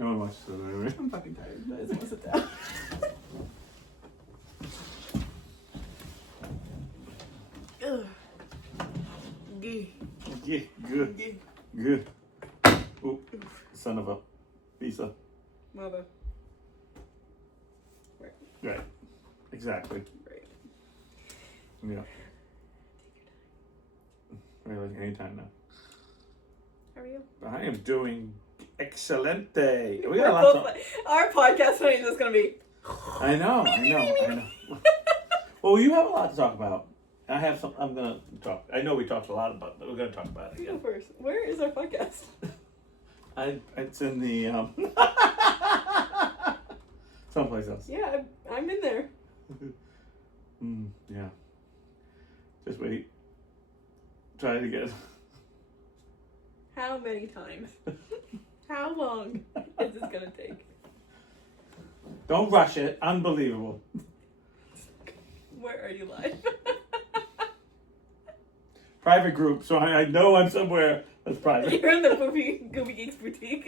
No one watches it anyway. I'm fucking tired. I just want to sit down. Ugh. Gee. Yeah, good. Gee. Good. Oop. Son of a pizza. Mother. Right. Right. Exactly. Right. Yeah. Really, anytime now. How are you? I am doing excelente. We got a lot to... Our podcast tonight is going to be... I know. Well, you have a lot to talk about. I have some. I'm gonna talk. I know we talked a lot about, but we're gonna talk about it You go again. first. Where is our podcast? It's in the someplace else. Yeah, I'm in there. Yeah. Just wait. Try it again. How many times? How long is this going to take? Don't rush it. Unbelievable. Where are you live? Private group, so I know I'm somewhere that's private. You're in the Goofy Geeks Boutique.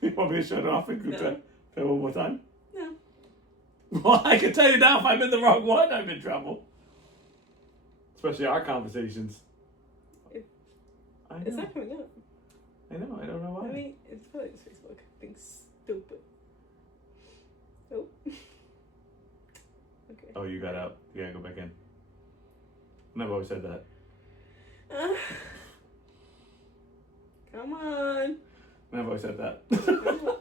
You want me to shut it off and go try it one more time? No. Well, I can tell you now, if I'm in the wrong one, I'm in trouble. Especially our conversations. I know. It's not coming up. I know. I don't know why. I mean, it's probably just Facebook being stupid. Oh. Okay. Oh, you got out. You gotta go back in. I've always said that. Come on. I've always said that.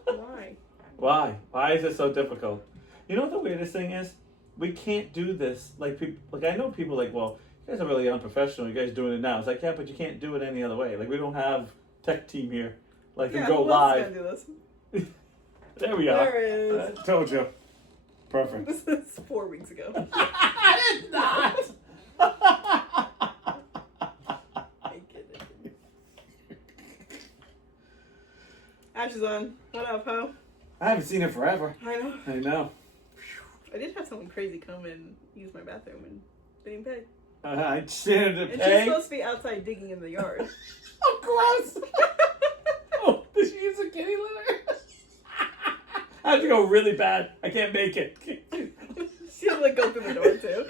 Why? Why? Why is it so difficult? You know what the weirdest thing is? We can't do this. Like people, like I know people like, well, you guys are really unprofessional. You guys doing it now. It's like, yeah, but you can't do it any other way. Like we don't have tech team here. Like Yeah, to go who else is live. gonna do this? There we are. There is. I told you. Perfect. This is 4 weeks ago. I did not. I get it. Ash is on. What up, ho? I haven't seen it forever. I know. I know. I did have someone crazy come and use my bathroom and didn't pay. I should have And she's paid. supposed to be outside digging in the yard. Oh, gross. Oh, did she use a kitty litter? I have to go really bad. I can't make it. She had to like go through the door too.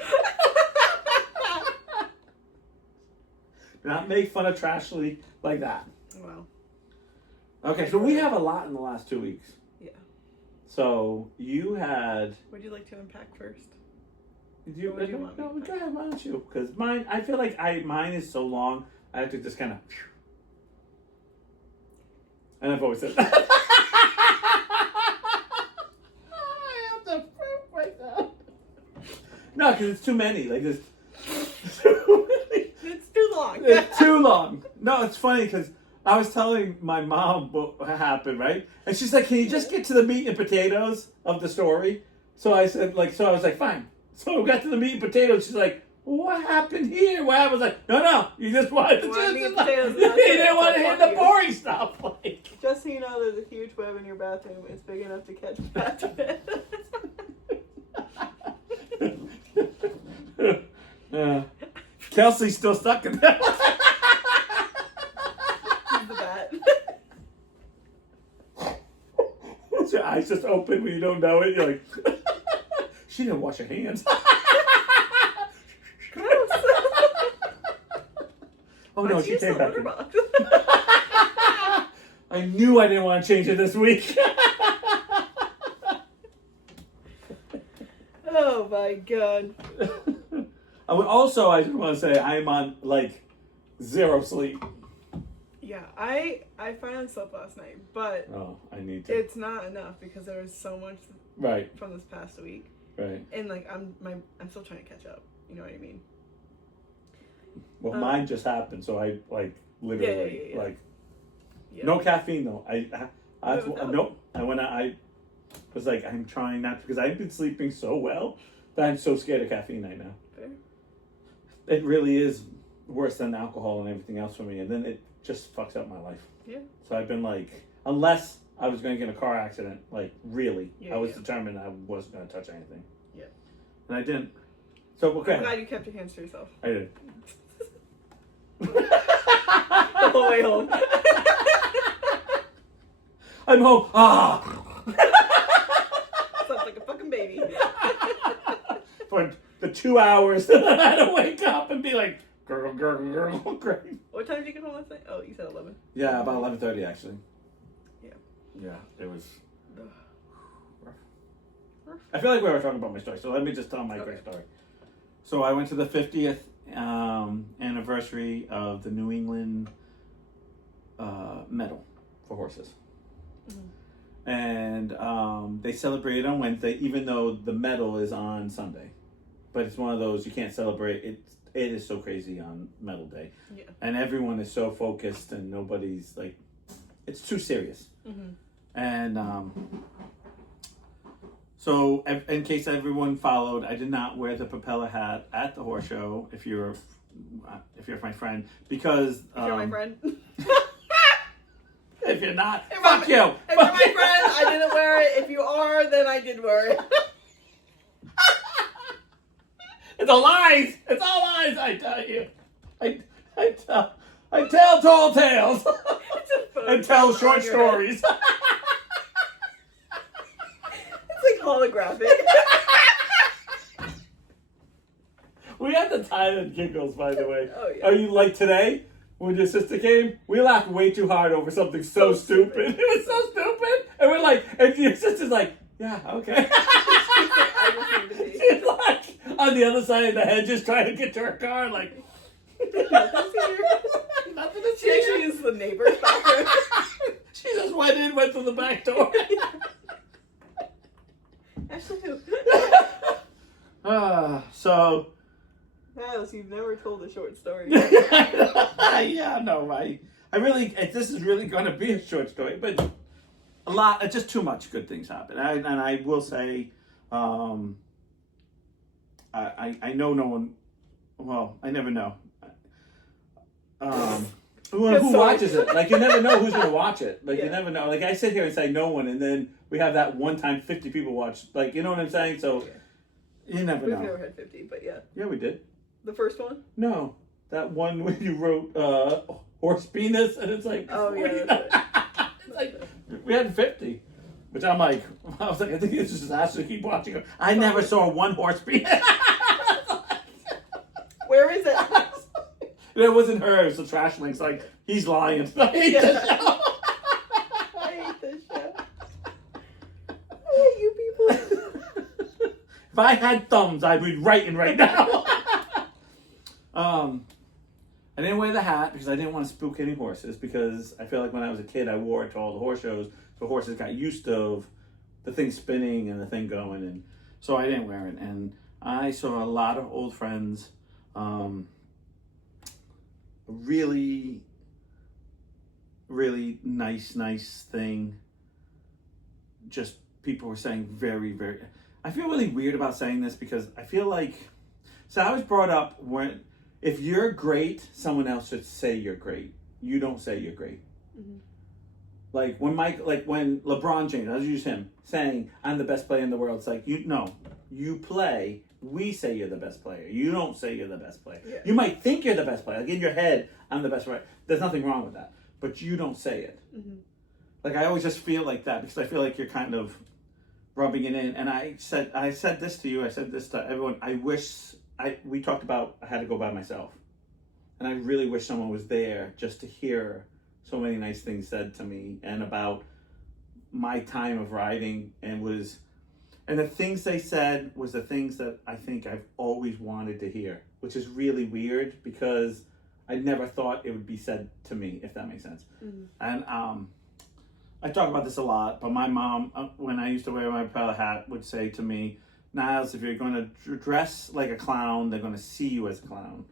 Do not make fun of Trashly like that. Wow. Okay, so we have a lot in the last 2 weeks. Yeah. So you had. Would you like to unpack first? Did you? What would you want me No, to go ahead. Why don't you? Because mine. I feel like mine is so long. I have to just kind of. And I've always said that. I have to poop right now. No, because it's too many. Like there's too many. It's too long. It's too long. No, it's funny because I was telling my mom what happened, right? And she's like, "Can you just get to the meat and potatoes of the story?" So I said, so I was like, "Fine." So we got to the meat and potatoes. She's like, "What happened here?" What happened? I was like, "No, you just wanted to meat and just potatoes, you that's it. didn't want to So hear fuck the you. boring stuff." Like, Just so you know, there's a huge web in your bathroom. It's big enough to catch bat. Kelsey's still stuck in there. She's the bat. Your eyes just open when you don't know it. You're like, she didn't wash her hands. Oh no, she came back in. I knew I didn't want to change it this week. Oh my god. I just want to say I'm on like 0 sleep. Yeah, I finally slept last night, but Oh, I need to. it's not enough because there was so much Right, from this past week, right. and like I'm still trying to catch up. You know what I mean? Well, mine just happened, so I like literally Yeah. like Yeah. no caffeine though. Without- Nope. I was like, I'm trying not to because I've been sleeping so well that I'm so scared of caffeine right now. Fair. It really is worse than alcohol and everything else for me, and then it just fucks up my life. Yeah. So I've been like, unless I was going to get in a car accident, like really, Yeah, I was yeah. determined I wasn't going to touch anything. Yeah. And I didn't. So okay, I'm glad you kept your hands to yourself I did. the whole way home. I'm home. Ah. Sounds like a fucking baby. For the 2 hours that I had to wake up and be like, girl, great. What time did you get home last night? Oh, you said 11. Yeah, about 11:30 actually. Yeah. Yeah, it was. Ugh. I feel like we were talking about my story, so let me just tell my Okay. quick story. So I went to the 50th anniversary of the New England medal for horses. Mm-hmm. And they celebrated on Wednesday, even though the medal is on Sunday. But it's one of those you can't celebrate. It is so crazy on medal day. Yeah. And everyone is so focused and nobody's like, it's too serious. Mm-hmm. And so, in case everyone followed, I did not wear the propeller hat at the horse show. If you're my friend, because If you're my friend. if you're not, If fuck you. If you're my friend, I didn't wear it. If you are, then I did wear it. It's all lies. It's all lies. I tell you. I tell tall tales It's a photo and tell on short your head. stories. It's like holographic. We had the time and giggles, by the way. Oh, yeah. Are you like today when your sister came? We laughed way too hard over something so stupid. It was so stupid, and we're like, and your sister's like, yeah, okay. I just need to be. She's like on the other side of the hedge, just trying to get to her car, like. Nothing's here. Nothing to She actually is the neighbor's bathroom. She just went through the back door. Actually, who? So. Alice, you've never told a short story. Yeah, no, I really, this is really going to be a short story, but a lot, just too much good things happen. And I will say, I know no one, well, I never know. Who watches it? Like, you never know who's going to watch it. Like, Yeah. you never know. Like, I sit here and say no one, and then we have that one time 50 people watch. Like, you know what I'm saying? So, you never We've know. never had 50, but yeah. Yeah, we did. The first one? No, that one where you wrote horse penis, and it's like, Oh, yeah, 40. that's it. It's like we had 50, which I was like, I think it's just asked to keep watching it. I never saw one horse penis. Where is it? It wasn't her. It was the trash links. Like, he's lying. I hate this show. I hate this show. I hate you people. If I had thumbs, I'd be writing right now. I didn't wear the hat because I didn't want to spook any horses, because I feel like when I was a kid, I wore it to all the horse shows. The horses got used to the thing spinning and the thing going, and so I didn't wear it. And I saw a lot of old friends. Really, really nice thing. Just people were saying very, very. I feel really weird about saying this because I feel like, so I was brought up when, if you're great, someone else should say you're great. You don't say you're great. Mm-hmm. Like when LeBron James, I'll use him, saying I'm the best player in the world. It's like, you play. We say you're the best player. You don't say you're the best player. Yeah. You might think you're the best player. Like in your head, I'm the best player. There's nothing wrong with that. But you don't say it. Mm-hmm. Like I always just feel like that because I feel like you're kind of rubbing it in. And I said this to you. I said this to everyone. We talked about I had to go by myself. And I really wish someone was there just to hear so many nice things said to me and about my time of riding, and the things they said was the things that I think I've always wanted to hear, which is really weird because I never thought it would be said to me, if that makes sense. Mm-hmm. And I talk about this a lot, but my mom, when I used to wear my propeller hat, would say to me, Niles, if you're going to dress like a clown, they're going to see you as a clown.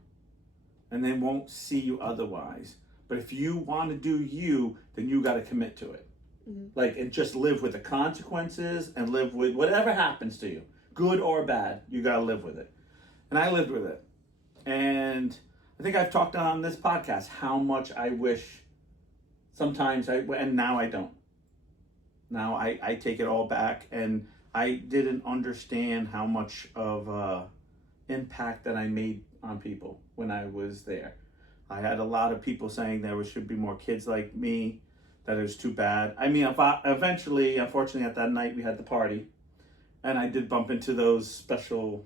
And they won't see you otherwise. But if you want to do you, then you got to commit to it. Mm-hmm. Like, and just live with the consequences and live with whatever happens to you, good or bad, you got to live with it. And I lived with it. And I think I've talked on this podcast how much I wish sometimes and now I don't. Now I take it all back, and I didn't understand how much of impact that I made on people when I was there. I had a lot of people saying there should be more kids like me, that it was too bad. I mean, eventually, unfortunately, at that night we had the party, and I did bump into those special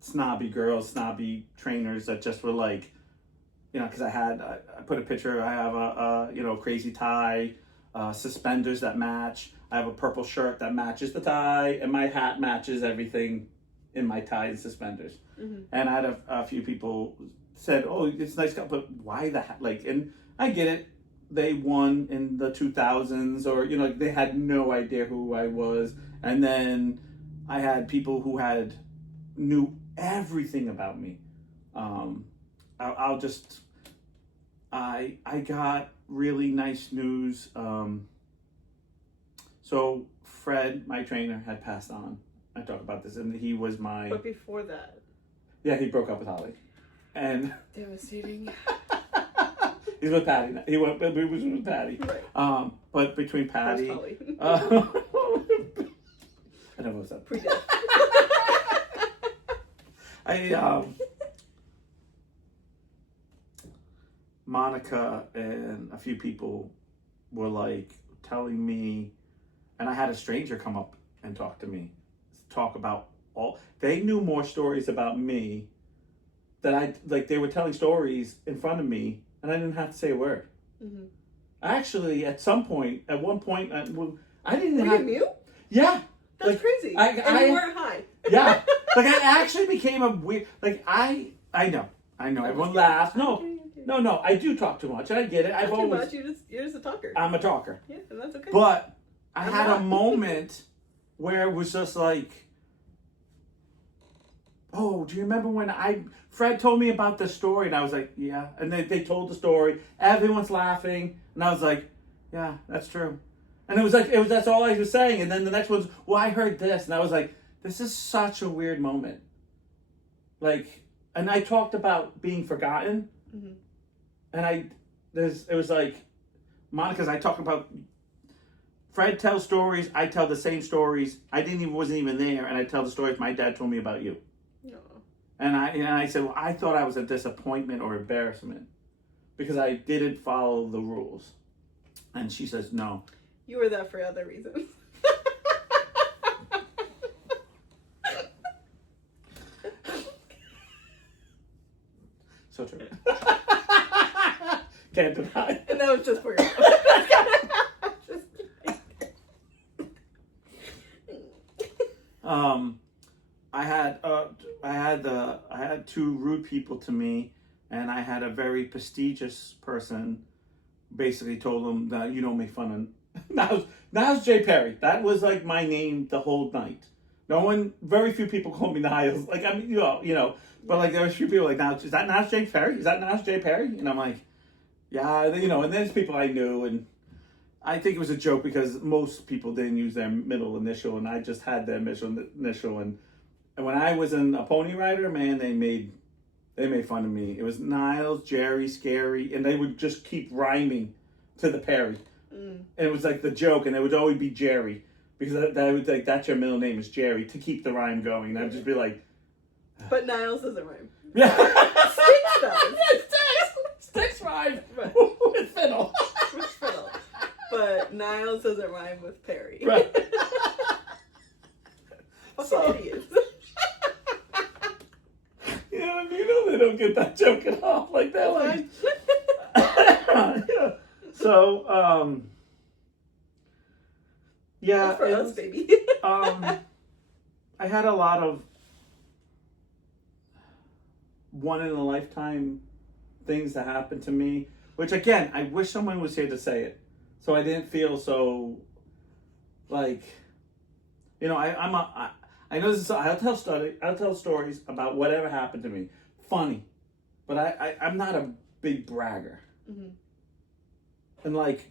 snobby girls, snobby trainers that just were like, you know, because I put a picture. I have a crazy tie, suspenders that match. I have a purple shirt that matches the tie, and my hat matches everything in my tie and suspenders. Mm-hmm. And I had a few people said, "Oh, it's nice, but why the hat?" Like, and I get it. They won in the 2000s, or they had no idea who I was. And then I had people who knew everything about me. I got really nice news. So Fred, my trainer, had passed on. I talk about this, and he was my. But before that. Yeah, he broke up with Holly, and. Devastating. He's with Patty now. He was with Patty. Right. But between Patty. I don't know what's up. Pre-death. Monica and a few people were like telling me, and I had a stranger come up and talk to me, talk about they knew more stories about me that they were telling stories in front of me, and I didn't have to say a word. Mm-hmm. Actually, at one point, I didn't Were have. you mute? Yeah. That's crazy. I you weren't high. Yeah. I actually became a weird. I know. Everyone laughs. No. I do talk too much. I get it. Not too much. You're just a talker. I'm a talker. Yeah, and that's okay. But I had a moment where it was just like, oh, do you remember when Fred told me about this story, and I was like, yeah. And they told the story. Everyone's laughing, and I was like, yeah, that's true. And that's all I was saying. And then the next one's, well, I heard this, and I was like, this is such a weird moment. And I talked about being forgotten, mm-hmm. and it was like, Monica's. I talk about. Fred tells stories. I tell the same stories. Wasn't even there, and I tell the stories my dad told me about you. No. And I said, well, I thought I was a disappointment or embarrassment because I didn't follow the rules. And she says, no. You were that for other reasons. So true. Can't deny. And that was just for you. Just kidding. I had two rude people to me, and I had a very prestigious person basically told them that you don't make fun of. Now's Jay Perry. That was like my name the whole night. Very few people call me Niles. Like, I mean, but like there was a few people like, now is that Niles Jay Perry? Is that Niles Jay Perry? And I'm like, yeah, and there's people I knew, and I think it was a joke because most people didn't use their middle initial, and I just had their middle initial. And when I was a pony rider, man, they made fun of me. It was Niles, Jerry, Scary, and they would just keep rhyming to the Perry. And it was like the joke, and it would always be Jerry because that would like that's your middle name is Jerry to keep the rhyme going. And I'd just be like, but Niles doesn't rhyme. yeah, Sticks does. Sticks rhyme Right. with fiddle. With fiddle. But Niles doesn't rhyme with Perry. Right. Fucking idiots. They don't get that joke at all. Like they're like. Yeah. So, yeah. That's for us, baby. I had a lot of one in a lifetime things that happened to me, which again, I wish someone was here to say it, so I didn't feel so like, I know this is, I'll tell stories about whatever happened to me, funny, but I'm not a big bragger. Mm-hmm. And like,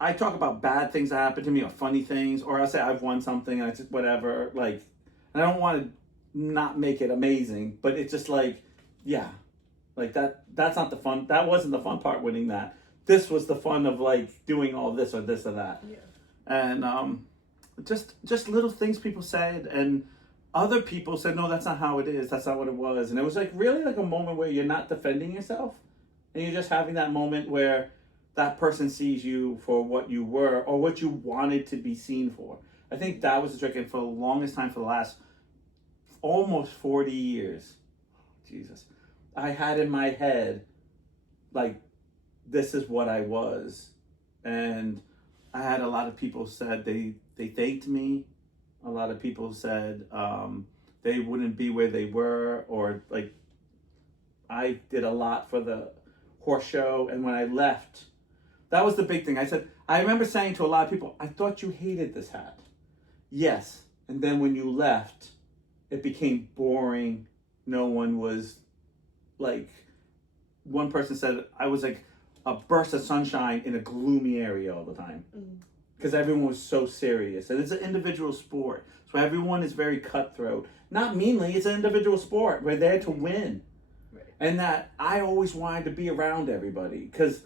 I talk about bad things that happen to me or funny things, or I'll say I've won something and I just whatever. Like, and I don't want to not make it amazing, but it's just like, yeah, like that's not the fun. That wasn't the fun part, winning that. This was the fun of like doing all this or this or that. Yeah. And just little things people said, and other people said, no, that's not how it is. That's not what it was. And it was like really like a moment where you're not defending yourself. and you're just having that moment where that person sees you for what you were or what you wanted to be seen for. I think that was the trick, and for the longest time, for the last almost 40 years, Jesus, I had in my head, like, this is what I was. And I had a lot of people said they thanked me. A lot of people said they wouldn't be where they were, or like, I did a lot for the horse show. And when I left, that was the big thing. I remember saying to a lot of people, I thought you hated this hat. Yes. And then when you left, it became boring. No one was like, one person said I was like a burst of sunshine in a gloomy area all the time. Because everyone was so serious. And it's an individual sport. So everyone is very cutthroat. Not meanly, it's an individual sport. We're there to win. Right. And that I always wanted to be around everybody. Because,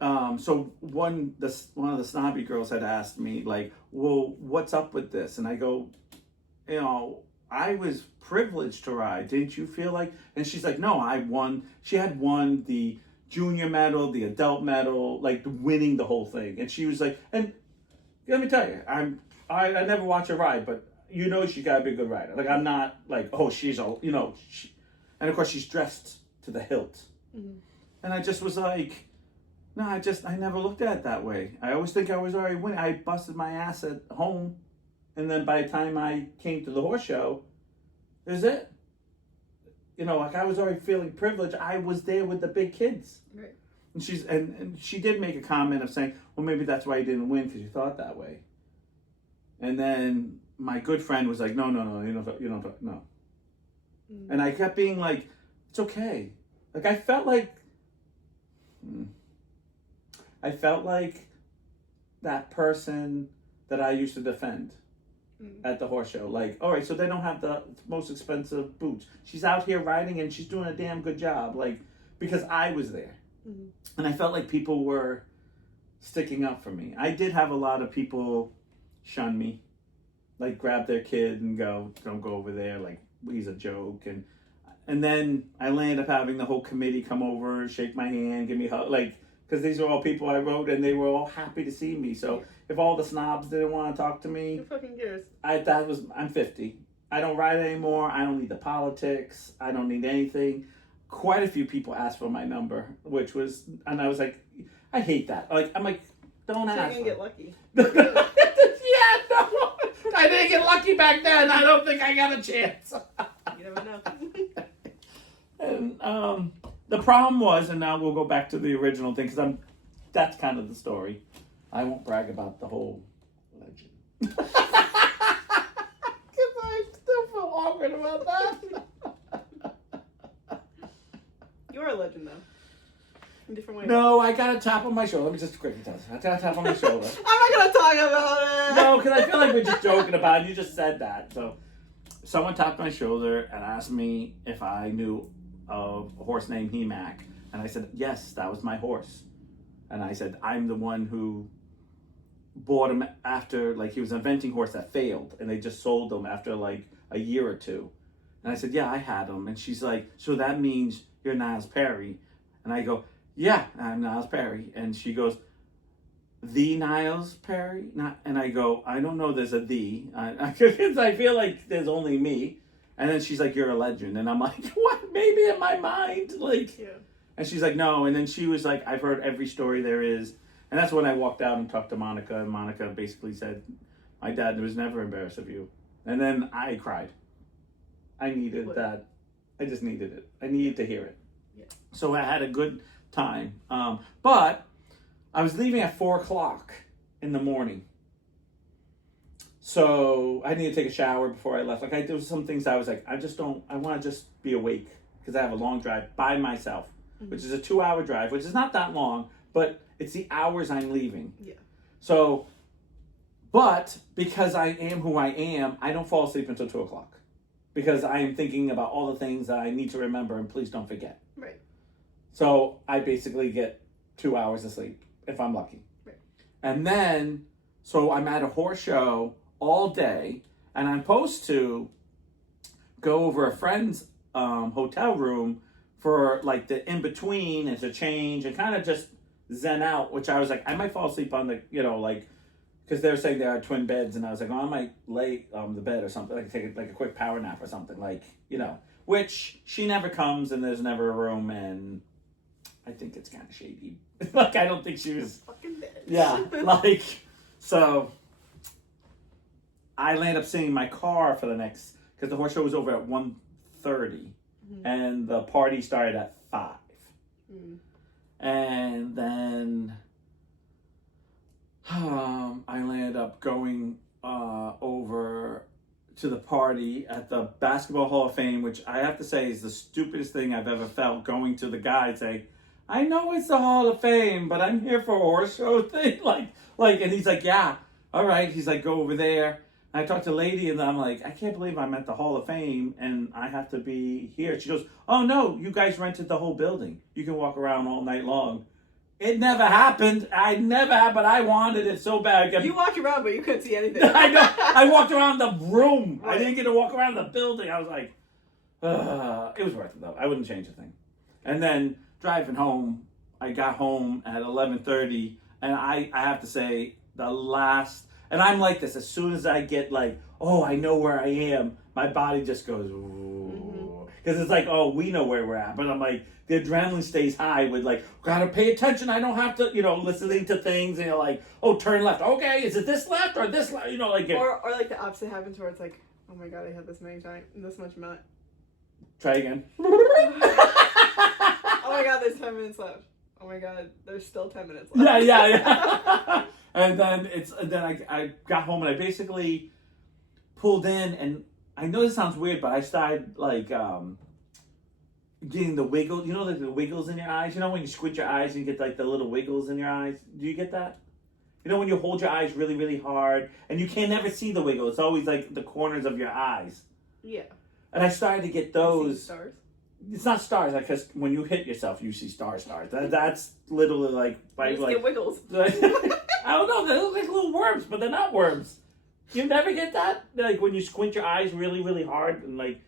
so one of the snobby girls had asked me, like, well, what's up with this? And I go, you know, I was privileged to ride. Didn't you feel like? And she's like, no, I won. She had won the junior medal, the adult medal, like winning the whole thing. And she was like, and let me tell you, I never watch her ride, but you know she gotta be a good rider. Like, I'm not like, oh, she's a, you know, and of course she's dressed to the hilt. And I just was like, no, I never looked at it that way. I always think I was already winning. I busted my ass at home, and then by the time I came to the horse show, is it? You know, like, I was already feeling privileged. I was there with the big kids. Right. And and she did make a comment of saying, well, maybe that's why you didn't win, because you thought that way. And then my good friend was like, no, you don't, no. And I kept being like, it's okay. Like, I felt like that person that I used to defend at the horse show. Like, all right, so they don't have the most expensive boots. She's out here riding and she's doing a damn good job. Like, because I was there. And I felt like people were sticking up for me. I did have a lot of people shun me, like grab their kid and go, don't go over there, like, he's a joke. And then I landed up having the whole committee come over, shake my hand, give me a hug, like, because these are all people I wrote and they were all happy to see me. So if all the snobs didn't want to talk to me, Who fucking cares? I'm 50. I don't ride anymore. I don't need the politics. I don't need anything. Quite a few people asked for my number, and I was like, I hate that. Like, I'm like, don't So you're ask. gonna get lucky. Yeah, no. I didn't get lucky back then. I don't think I got a chance. You never know. And the problem was, and now we'll go back to the original thing, because that's kind of the story. I won't brag about the whole legend. Because I still feel awkward about that. You're a legend, though. In different ways. No, I got a tap on my shoulder. Let me just quickly tell you. I got a tap on my shoulder. I'm not gonna talk about it! No, because I feel like we're just joking about it. You just said that. So someone tapped my shoulder and asked me if I knew of a horse named He-Mac. And I said, yes, that was my horse. And I said, I'm the one who bought him after, like, he was an eventing horse that failed. And they just sold him after, like, a year or two. And I said, yeah, I had him. And she's like, so that means you're Niles Perry. And I go, yeah, I'm Niles Perry. And she goes, the Niles Perry? And I go, I don't know there's a the. I feel like there's only me. And then she's like, you're a legend. And I'm like, what? Maybe in my mind. Like, Yeah. And she's like, no. And then she was like, I've heard every story there is. And that's when I walked out and talked to Monica. And Monica basically said, my dad was never embarrassed of you. And then I cried. I needed that. I just needed it. I needed to hear it. Yeah. So I had a good time. But I was leaving at 4:00 in the morning. So I needed to take a shower before I left. Like, there was some things I was like, I want to just be awake because I have a long drive by myself, which is a 2-hour drive, which is not that long, but it's the hours I'm leaving. Yeah. So, but because I am who I am, I don't fall asleep until 2:00 because I am thinking about all the things that I need to remember and please don't forget. Right. So I basically get 2 hours of sleep if I'm lucky. Right. And then, so I'm at a horse show all day, and I'm supposed to go over a friend's hotel room for like the in between and to change and kind of just zen out. Which I was like, I might fall asleep on the like. Because they're saying there are twin beds, and I was like, oh, I might lay on the bed or something, like take like a quick power nap or something, like, which she never comes, and there's never a room, and I think it's kind of shady. Like, I don't think she was, Fucking bitch. yeah, like, so I landed up sitting in my car for the next, because the horse show was over at 1:30, and the party started at 5. And then I landed up going over to the party at the Basketball Hall of Fame, which I have to say is the stupidest thing I've ever felt, going to the guy and say, I know it's the Hall of Fame, but I'm here for a horse show thing. Like, and he's like, yeah, all right. He's like, go over there. And I talked to a lady, and I'm like, I can't believe I'm at the Hall of Fame, and I have to be here. She goes, oh, no, you guys rented the whole building. You can walk around all night long. It never happened. But I wanted it so bad. You walked around, but you couldn't see anything. I know. I walked around the room. Right. I didn't get to walk around the building. I was like, it was worth it, though. I wouldn't change a thing. And then driving home, I got home at 11:30, and I have to say, the last, and I'm like this, as soon as I get like, oh, I know where I am, my body just goes, ooh. Because it's like, oh, we know where we're at. But I'm like, the adrenaline stays high with like, gotta pay attention. I don't have to, listening to things, and you're like, oh, turn left. Okay, is it this left or this left? Like. Or like the opposite happens where it's like, oh my god, I had this many times, this much money. Try again. Oh my god, there's 10 minutes left. Oh my god, there's still 10 minutes left. Yeah. And then I got home, and I basically pulled in, and I know this sounds weird, but I started like getting the wiggles. Like the wiggles in your eyes. When you squint your eyes and you get like the little wiggles in your eyes. Do you get that? When you hold your eyes really, really hard, and you can never see the wiggle. It's always like the corners of your eyes. Yeah. And I started to get those. Stars. It's not stars, like, because when you hit yourself, you see stars. That's literally like You just get wiggles. I don't know. They look like little worms, but they're not worms. You never get that? Like when you squint your eyes really, really hard and like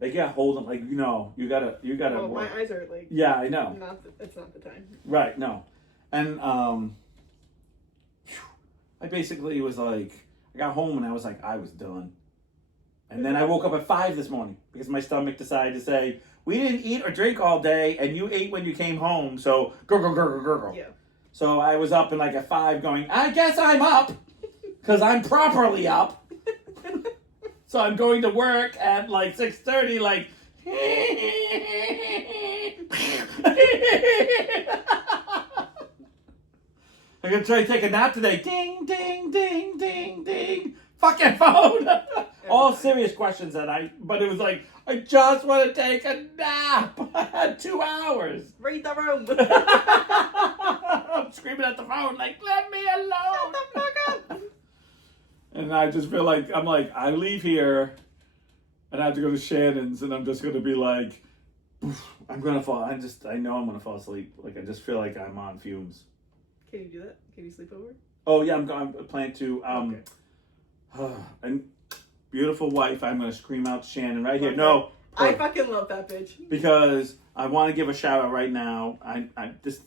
yeah, hold them. Like you gotta. Well, my eyes are like. Yeah, I know. It's not the time. Right. No, and I basically was like, I got home and I was like, I was done. And then I woke up at 5 this morning because my stomach decided to say, we didn't eat or drink all day, and you ate when you came home, so gurgle, gurgle, gurgle. Yeah. So I was up and like at 5 going, I guess I'm up, because I'm properly up. So I'm going to work at like 6:30, like, I'm going to try to take a nap today. Ding, ding, ding, ding, ding. Fucking phone. All serious questions but it was like, I just want to take a nap. I had 2 hours. Read the room. I'm screaming at the phone like, let me alone. Shut the fuck up. And I just feel like, I leave here and I have to go to Shannon's, and I'm just going to be like, I'm going to fall. I know I'm going to fall asleep. Like, I just feel like I'm on fumes. Can you do that? Can you sleep over? Oh, yeah, I'm planning to, Okay. and beautiful wife, I'm going to scream out to Shannon right here. No. I fucking love that bitch. Because I want to give a shout out right now. This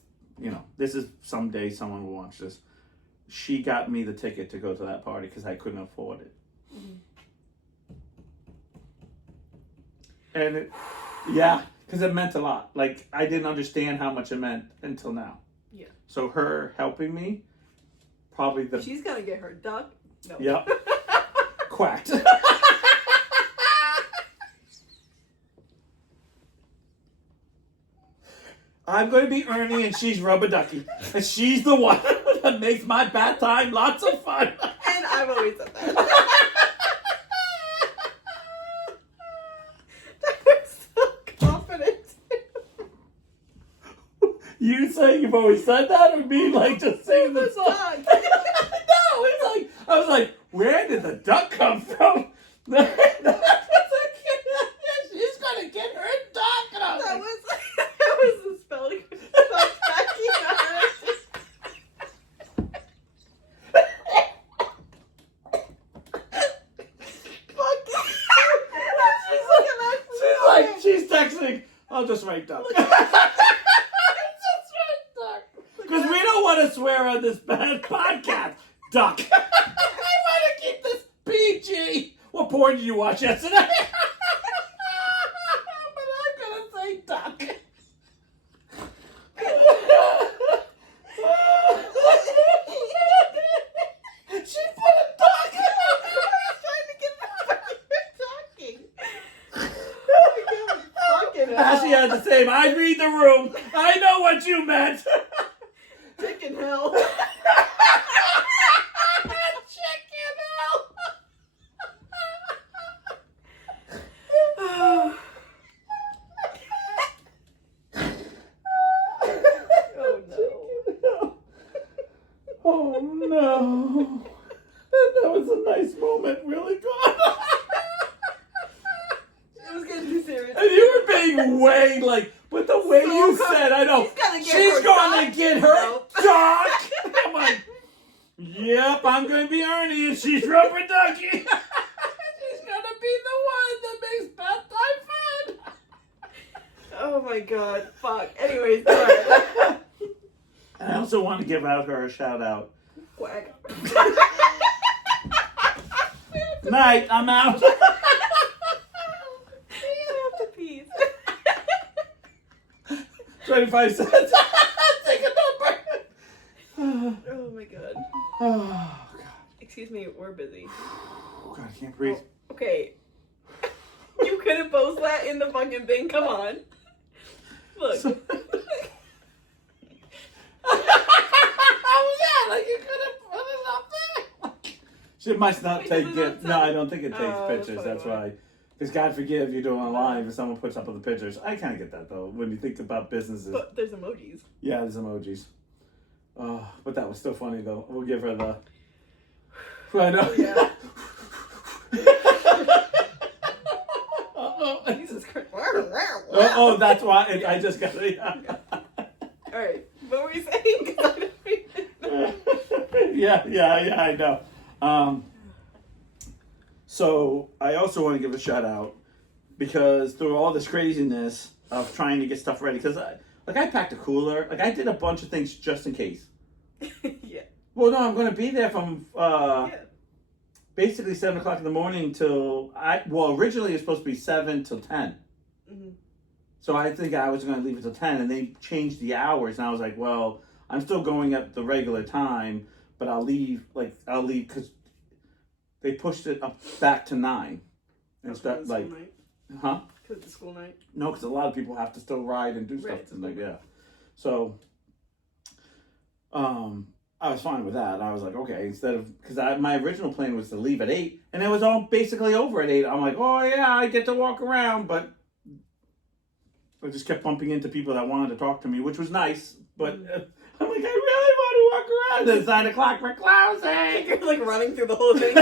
is someday someone will watch this. She got me the ticket to go to that party because I couldn't afford it. And because it meant a lot. Like, I didn't understand how much it meant until now. Yeah. So her helping me, probably the... She's gonna get her duck. No. Yep. Quacked. I'm going to be Ernie and she's Rubber Ducky. And she's the one that makes my bad time lots of fun. And I've always said that. That was so confident. You saying you've always said that, or me like just singing the song? Duck. No, it's like, I was like, where did the duck come from? She's going to get her duck. And I was That like, was the spelling. Spelled Becky, she's texting. I'll just write duck. Just write duck. Because we don't want to swear on this bad podcast. Duck. I want to keep this PG. What porn did you watch yesterday? But I'm going to say duck. She put a duck. I was trying to get that when you were talking. Ashley had the same. I read the room. I know what you meant. Chicken hell. Chicken hell. Oh no. Oh no. That was a nice moment. Really good. It was getting too serious. And you were being way like, but the way So you good. said, I know. She's gonna She's going get her to get her Nope. duck. I'm like, yep, I'm going to be Ernie and she's Rubber Ducky. She's going to be the one that makes bedtime fun. Oh my god. Fuck. Anyways, go ahead. I also want to give out her a shout out. Quack. Night, I'm out. I have to pee. 25 cents. Take a number. Oh my god. Oh, God. Excuse me, we're busy. Oh, God, I can't breathe. Okay. You couldn't post that in the fucking thing. Come on. Look. So- like you could have put it up there. She must not Wait, take does it it. not No, say- I don't think it takes Oh, that's pictures. probably That's why. why. Because God forgive you doing it live if someone puts up other pictures. I kind of get that though. When you think about businesses, But there's emojis. yeah, there's emojis. Oh, but that was still funny though. We'll give her the. I know. Yeah. Oh, Jesus Christ. oh, that's why I just got it. Alright. What were you saying? 'Cause I don't even know. yeah, I know. So I also want to give a shout out because through all this craziness of trying to get stuff ready, because I packed a cooler, like I did a bunch of things just in case. Yeah. Well, no, I'm going to be there from Yeah. basically 7:00 in the morning till originally it was supposed to be 7 till 10. Mm-hmm. So I think I was going to leave it till 10, and they changed the hours, and I was like, well, I'm still going at the regular time, but I'll leave because they pushed it up back to 9. And start like, huh? Because it's school night. No, because a lot of people have to still ride and do stuff. Right, And like, yeah. So, I was fine with that. I was like, okay, instead of, because my original plan was to leave at 8, and it was all basically over at 8. I'm like, oh yeah, I get to walk around, but I just kept bumping into people that wanted to talk to me, which was nice, but I'm like, I really want to walk around. It's 9 o'clock, we're closing. You're like running through the whole thing. Oh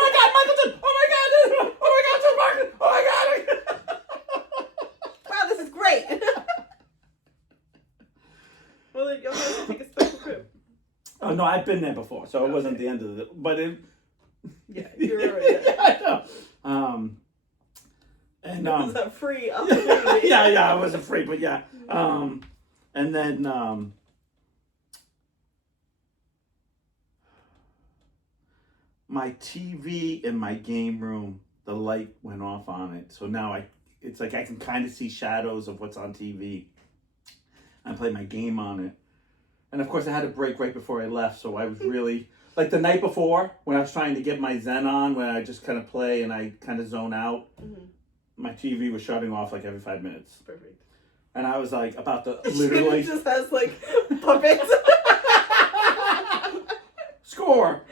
my God, Michaelton! Oh my God! Oh my God, John Martin! Oh my God! Wow, this is great. Well, then you'll have to take a special trip. Oh no, I've been there before, so it wasn't the end of the. But it. Yeah, you're right. I know. And It was a free opportunity. yeah, I wasn't free, but yeah. And then my TV in my game room, the light went off on it, so now it's like I can kind of see shadows of what's on TV. I play my game on it, and of course I had a break right before I left, so I was really like the night before when I was trying to get my Zen on, when I just kind of play and I kind of zone out. Mm-hmm. My TV was shutting off like every 5 minutes. Perfect. And I was like about to It literally just has like puppets. score.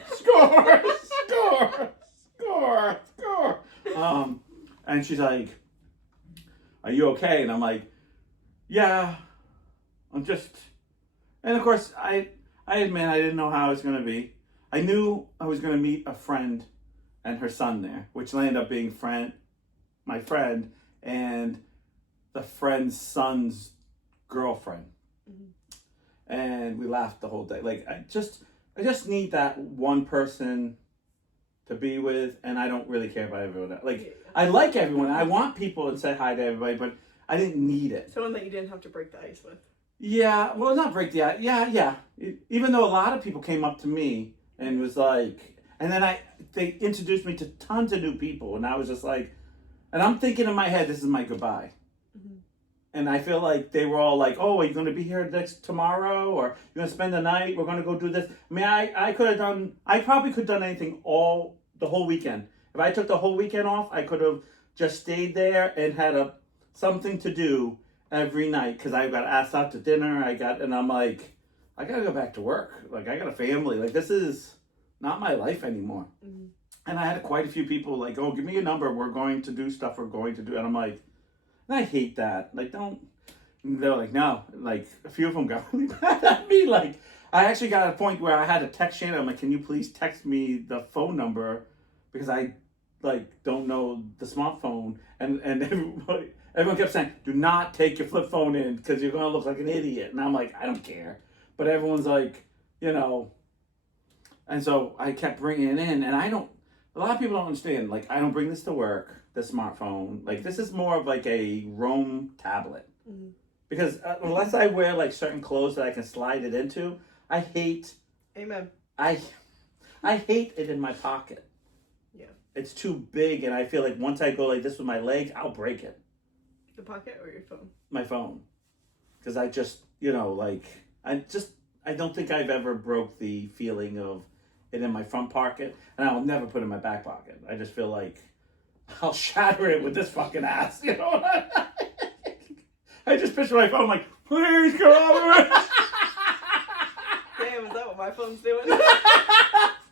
And she's like, "Are you okay?" And I'm like, "Yeah, I'm just." And of course, I admit I didn't know how it's gonna be. I knew I was gonna meet a friend and her son there, which ended up being my friend and the friend's son's girlfriend. Mm-hmm. And we laughed the whole day. Like I just need that one person to be with, and I don't really care about everyone else. Like, I like everyone. I want people to say hi to everybody, but I didn't need it. Someone that you didn't have to break the ice with. Yeah, well, not break the ice. Yeah. Even though a lot of people came up to me and was like, and then they introduced me to tons of new people, and I was just like, and I'm thinking in my head, this is my goodbye. Mm-hmm. And I feel like they were all like, oh, are you going to be here tomorrow? Or you're going to spend the night? We're going to go do this. I mean, I probably could have done anything the whole weekend. If I took the whole weekend off, I could have just stayed there and had something to do every night. Because I got asked out to dinner. And I'm like, I got to go back to work. Like, I got a family. Like, this is not my life anymore. Mm-hmm. And I had quite a few people like, oh, give me your number. We're going to do stuff we're going to do. And I'm like, and I hate that. Like, don't. And they're like, no. Like, a few of them got really mad at me. Like, I actually got a point where I had to text Shannon. I'm like, can you please text me the phone number? Because I, like, don't know the smartphone. And everyone kept saying, do not take your flip phone in because you're going to look like an idiot. And I'm like, I don't care. But everyone's like, you know. And so I kept bringing it in. And a lot of people don't understand. Like, I don't bring this to work. The smartphone, like, this is more of like a Roam tablet. Mm-hmm. Because unless I wear like certain clothes that I can slide it into, I hate. Amen. I hate it in my pocket. Yeah. It's too big, and I feel like once I go like this with my legs, I'll break it. The pocket or your phone? My phone, because I just I don't think I've ever broke the feeling of it in my front pocket, and I'll never put it in my back pocket. I just feel like I'll shatter it with this fucking ass, you know? I just picture my phone like, please come over. Damn, is that what my phone's doing?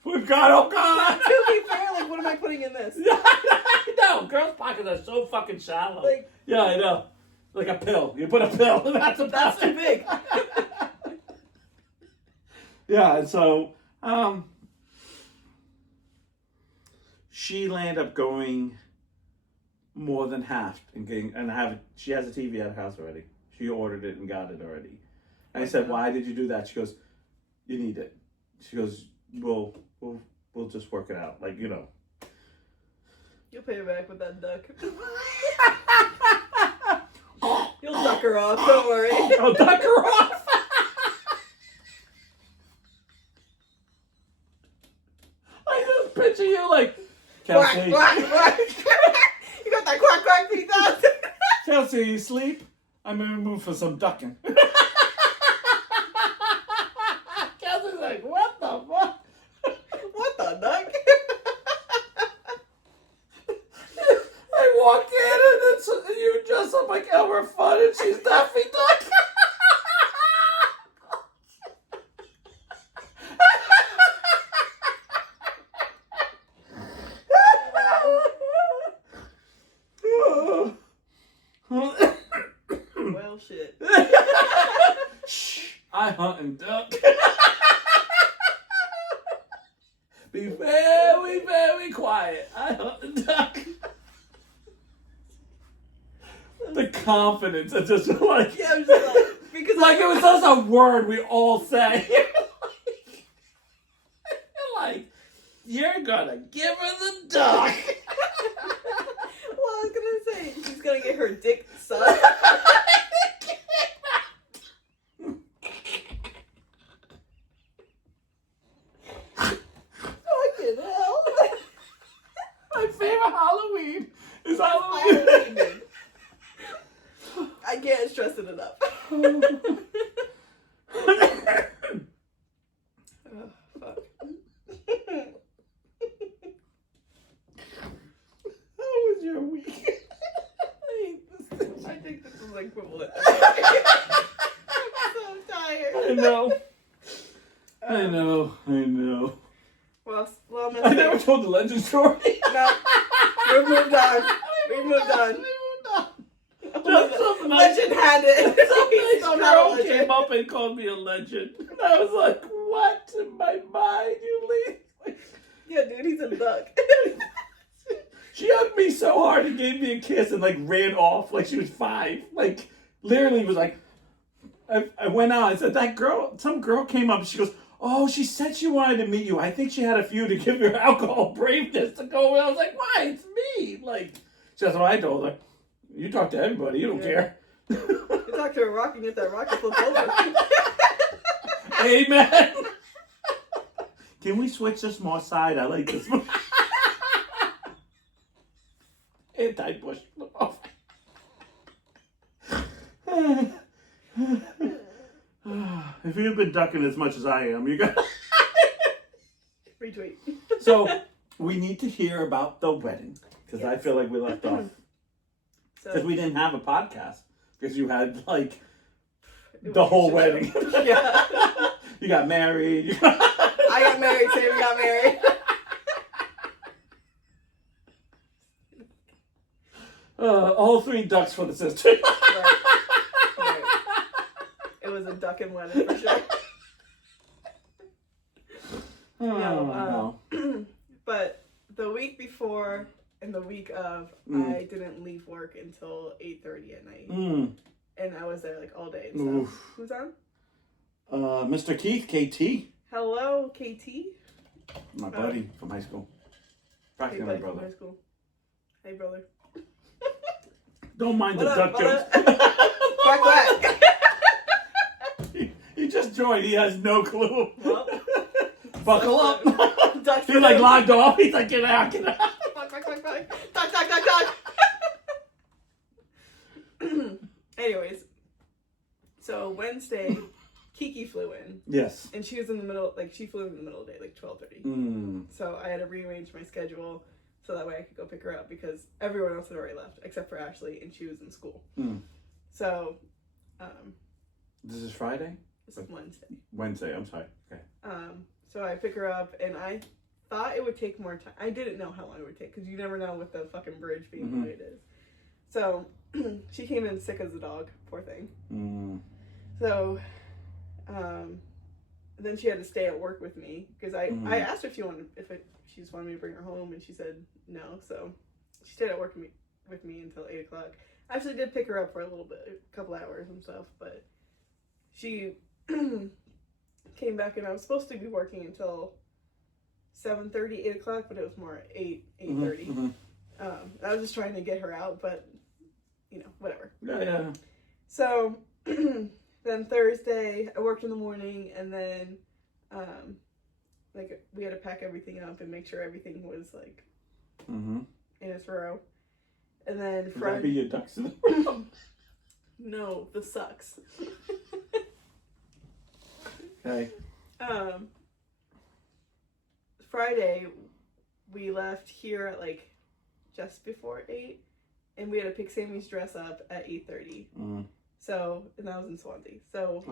We've got, oh God. To be fair, like, what am I putting in this? I know, girls' pockets are so fucking shallow. Like, yeah, I know. Like a pill. You put a pill, and that's too big. Yeah, and so, she ended up going more than half and she has a TV at her house already. She ordered it and got it already. And I said, why did you do that? She goes, you need it. She goes, we'll just work it out. Like, you know. You'll pay her back with that duck. You'll duck her off, don't worry. I'll duck her off. I just picture you like, Kelsey. Quack, quack, quack. You got that quack, quack, Pete. Kelsey, you sleep? I'm in the mood for some ducking. Kelsey's like, what the fuck? What the duck? I walk in and you dress up like Elmer Fudd and she's Daffy Duck. Well, shit. Shh, I hunt and duck. Be very, very quiet. I hunt and duck. The confidence, it's just like, Yeah, I'm just like, because like it was just a word we all say. Like, you're gonna give her the duck. Well, I was gonna say she's gonna get her dick sucked. Fucking hell. My favorite Halloween is Halloween. Halloween, dude. I can't stress it enough. Oh, fuck. How was your week? I hate this thing. I think this is equivalent. I'm so tired. I know. I know. Well, I never told the legend story. No, we've moved on. We've moved on. Just some Legend had it. Some nice girl came up and called me a legend. And I was like, what in my mind, you leave? Yeah, dude, he's a duck. She hugged me so hard and gave me a kiss and like ran off like she was 5. Like literally was like, I went out. I said, that girl, some girl came up and she goes, Oh, she said she wanted to meet you. I think she had a few to give her alcohol braveness to go. And I was like, why? It's me. Like, that's what I told her. You talk to everybody. You don't care. You talk to a rock and get that rock to flip over. Amen. Can we switch this more side? I like this one. Anti-Bush. If you've been ducking as much as I am, you got. Retweet. So we need to hear about the wedding because I feel like we left off because we didn't have a podcast because you had like the whole wedding. Yeah. You got married. I got married. Sammy got married. All 3 ducks for the sister. Right. It was a duck and wedding for sure. No. But the week before and the week of, I didn't leave work until 8:30 at night, and I was there like all day and stuff. Oof. Who's on? Mr. Keith, KT. Hello, KT. My buddy from high school. Hey, Practically my buddy from brother. high school. Hey, brother. Don't mind What the up, duck jokes. Quack, quack. He just joined. He has no clue. Well, Buckle up. duck He like logged off. He's like, get out, get out. Quack, quack, quack, quack. Duck, duck, duck, duck. Anyways, so Wednesday, Kiki flew in. Yes. And she was in the middle, like she flew in the middle of the day, like 12:30. So I had to rearrange my schedule so that way I could go pick her up because everyone else had already left except for Ashley, and she was in school. So, This is Friday? this is Wednesday. Wednesday, I'm sorry. Okay. So I pick her up, and I thought it would take more time. I didn't know how long it would take because you never know with the fucking bridge being the way it is. So she came in sick as a dog, poor thing. So, then she had to stay at work with me because I asked her if she just wanted me to bring her home, and she said no. So she stayed at work with me until 8 o'clock. I actually did pick her up for a little bit, a couple hours and stuff, but she came back, and I was supposed to be working until 7:30, 8 o'clock, but it was more 8:30. I was just trying to get her out, but whatever. Yeah. So then Thursday, I worked in the morning, and then we had to pack everything up and make sure everything was like in its row. And then Would that Friday, be your ducks in the row? no, the sucks. Okay. Friday, we left here at like just before 8, and we had to pick Sammy's dress up at 8:30. So, and that was in Swansea. So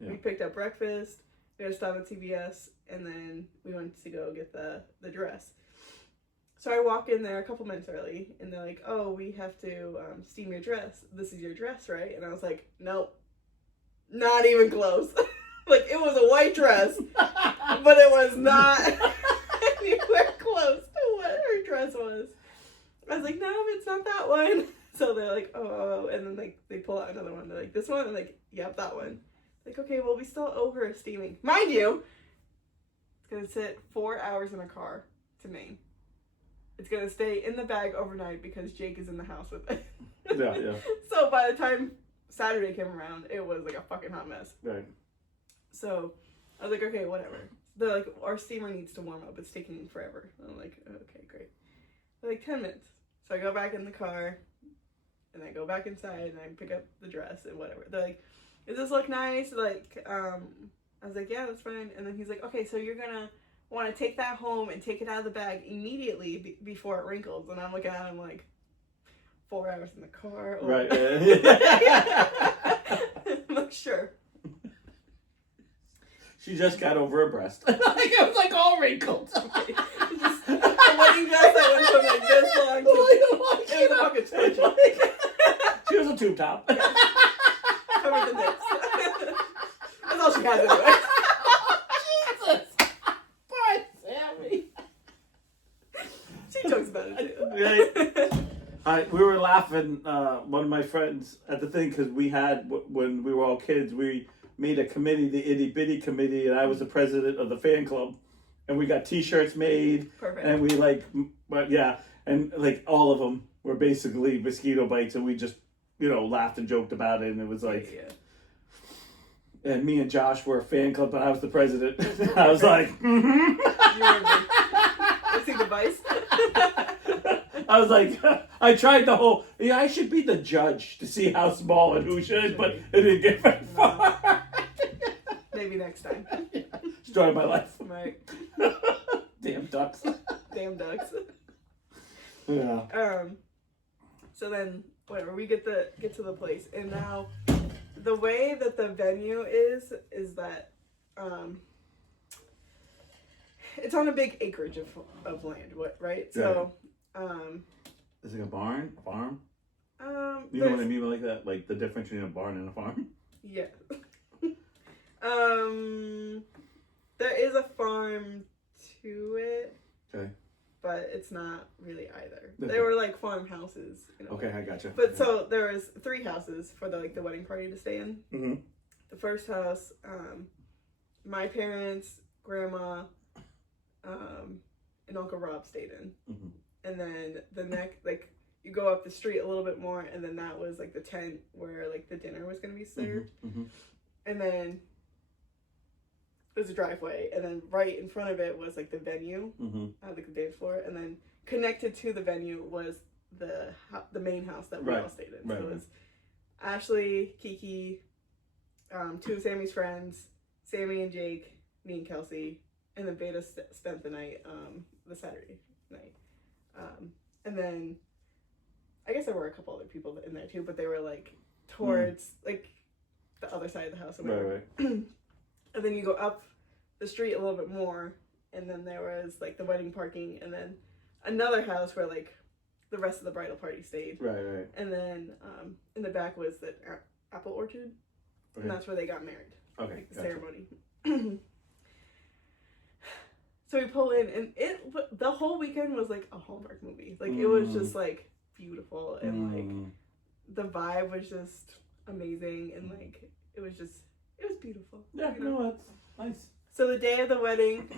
we picked up breakfast, we had to stop at CVS, and then we went to go get the dress. So I walk in there a couple minutes early, and they're like, oh, we have to steam your dress. This is your dress, right? And I was like, nope, not even close. Like, it was a white dress, but it was not anywhere close to what her dress was. I was like, no, it's not that one. So they're like, oh, and then they pull out another one. They're like, this one? I'm like, yep, that one. Like, okay, well, we still owe her a steaming. Mind you, it's going to sit 4 hours in a car to Maine. It's going to stay in the bag overnight because Jake is in the house with it. Yeah. So by the time Saturday came around, it was like a fucking hot mess. Right. So I was like, okay, whatever. They're like, our steamer needs to warm up. It's taking forever. And I'm like, okay, great. They're like 10 minutes. So I go back in the car, and I go back inside, and I pick up the dress and whatever. They're like, does this look nice? Like, I was like, yeah, that's fine. And then he's like, okay, so you're gonna want to take that home and take it out of the bag immediately before it wrinkles. And I'm looking at him like, 4 hours in the car. Right. I'm like, sure. She just got over her breast. Like, it was like all wrinkled. A wedding dress that went from like this long to it was a fucking spreadsheet. She was a tube top. Covered the nips. That's all she has anyway. Jesus. Poor Sammy. She jokes about it too. Right. We were laughing, one of my friends at the thing, because we had, when we were all kids, we made a committee, the Itty Bitty Committee, and I was the president of the fan club. And we got T-shirts made. Perfect. And we but yeah, and like all of them were basically mosquito bites, and we just, laughed and joked about it, and it was like, yeah. And me and Josh were a fan club, but I was the president. I was like, You were let's see the vice. I was like, I tried the whole, I should be the judge to see how small and who should, but it didn't get very far. Maybe next time. Story of my life. Right. Damn ducks. Damn ducks. Yeah. So then, whatever, we get to the place, and now the way that the venue is that it's on a big acreage of land, right? So is it a barn? A farm? You know there's- what I mean by like that? Like the difference between a barn and a farm? Yeah. There is a farm to it. Okay. But it's not really either. Okay. They were like farmhouses. Okay, I gotcha. But so there was 3 houses for the wedding party to stay in. Mm-hmm. The first house, my parents, grandma, and Uncle Rob stayed in. Mm-hmm. And then the next, you go up the street a little bit more, and then that was the tent where the dinner was gonna be served. Mm-hmm. And then there's a driveway, and then right in front of it was the venue, the dance floor, and then connected to the venue was the main house that we all stayed in. So it was Ashley, Kiki, 2 of Sammy's friends, Sammy and Jake, me and Kelsey, and then Beta spent the night, the Saturday night. And then I guess there were a couple other people in there too, but they were towards the other side of the house or whatever. Right. And then you go up the street a little bit more, and then there was the wedding parking, and then another house where the rest of the bridal party stayed. Right. And then in the back was the apple orchard, and that's where they got married. Okay. The ceremony. So we pull in, and the whole weekend was a Hallmark movie. It was just beautiful, and the vibe was just amazing, and it was beautiful. Yeah, no, that's nice. So the day of the wedding,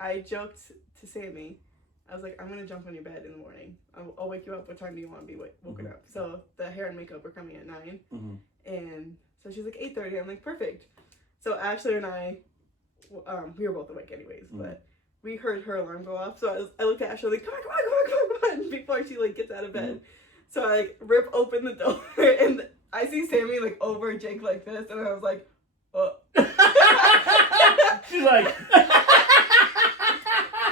I joked to Sammy, I was like, I'm gonna jump on your bed in the morning. I'll wake you up. What time do you want to be woken up? So the hair and makeup were coming at 9, and so she's like 8:30. I'm like, perfect. So Ashley and I, we were both awake anyways, but we heard her alarm go off. So I looked at Ashley like, come on, before she gets out of bed. So I rip open the door, and I see Sammy over Jake like this, and I was like, oh. She's like,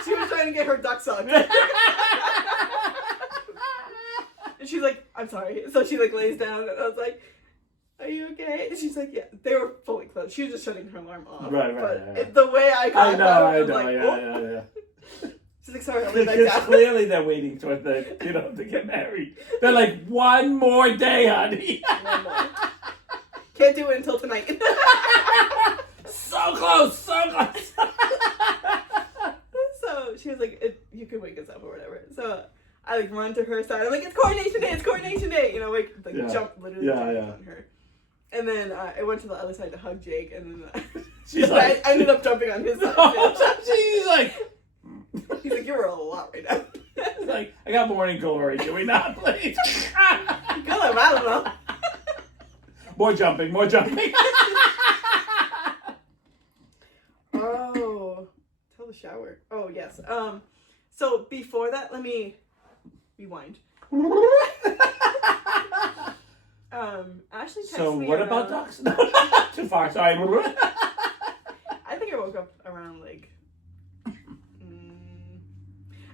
she was trying to get her duck sucked. And she's like, I'm sorry. So she lays down, and I was like, are you okay? And she's like, yeah. They were fully closed. She was just shutting her alarm off. Right. But the way I got I know, oh. yeah. She's like, sorry, I'll lay back Because down. clearly they're waiting for to get married. They're like, 1 more day, honey. 1 more. Can't do it until tonight. So close. So she was like, you could wake us up or whatever. So I run to her side. I'm like, it's coronation day. Jump literally on her. And then I went to the other side to hug Jake, and then She's like, I ended up jumping on his side. she's like, He's like, you're a lot right now. It's like, I got morning glory. Can we not, please? I don't know. More jumping. Oh, tell the shower. Oh, yes. So before that, let me rewind. Ashley texted So me what around, about ducks? Too far. Sorry. I think I woke up around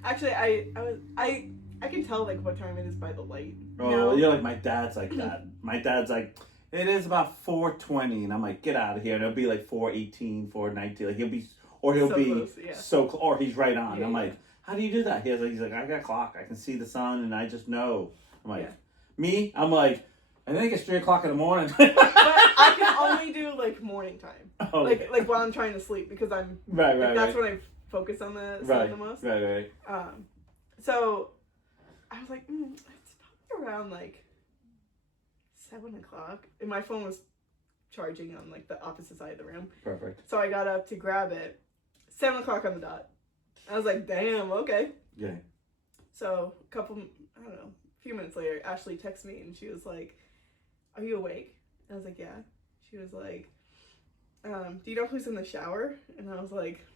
actually, I can tell what time it is by the light. Oh, you're like, my dad's like that. My dad's like, it is about 4:20, and I'm like, get out of here. And it'll be 4:18, 4:19. Like he'll be So be close, yeah. so or he's right on. Yeah, I'm yeah. like, how do you do that? He's like, I got a clock. I can see the sun, and I just know. I'm like, Yeah. me? I'm like, I think it's 3:00 in the morning. But I can only do morning time, Oh, while I'm trying to sleep, because I'm right. that's when I focus on the sun the most. Right. So I was like, it's probably around 7 o'clock, and my phone was charging on like the opposite side of the room. Perfect. So I got up to grab it, 7 o'clock on the dot. I was like, damn, okay. Yeah. So a few minutes later, Ashley texted me and she was like, are you awake? And I was like, yeah. She was like, do you know who's in the shower? And I was like,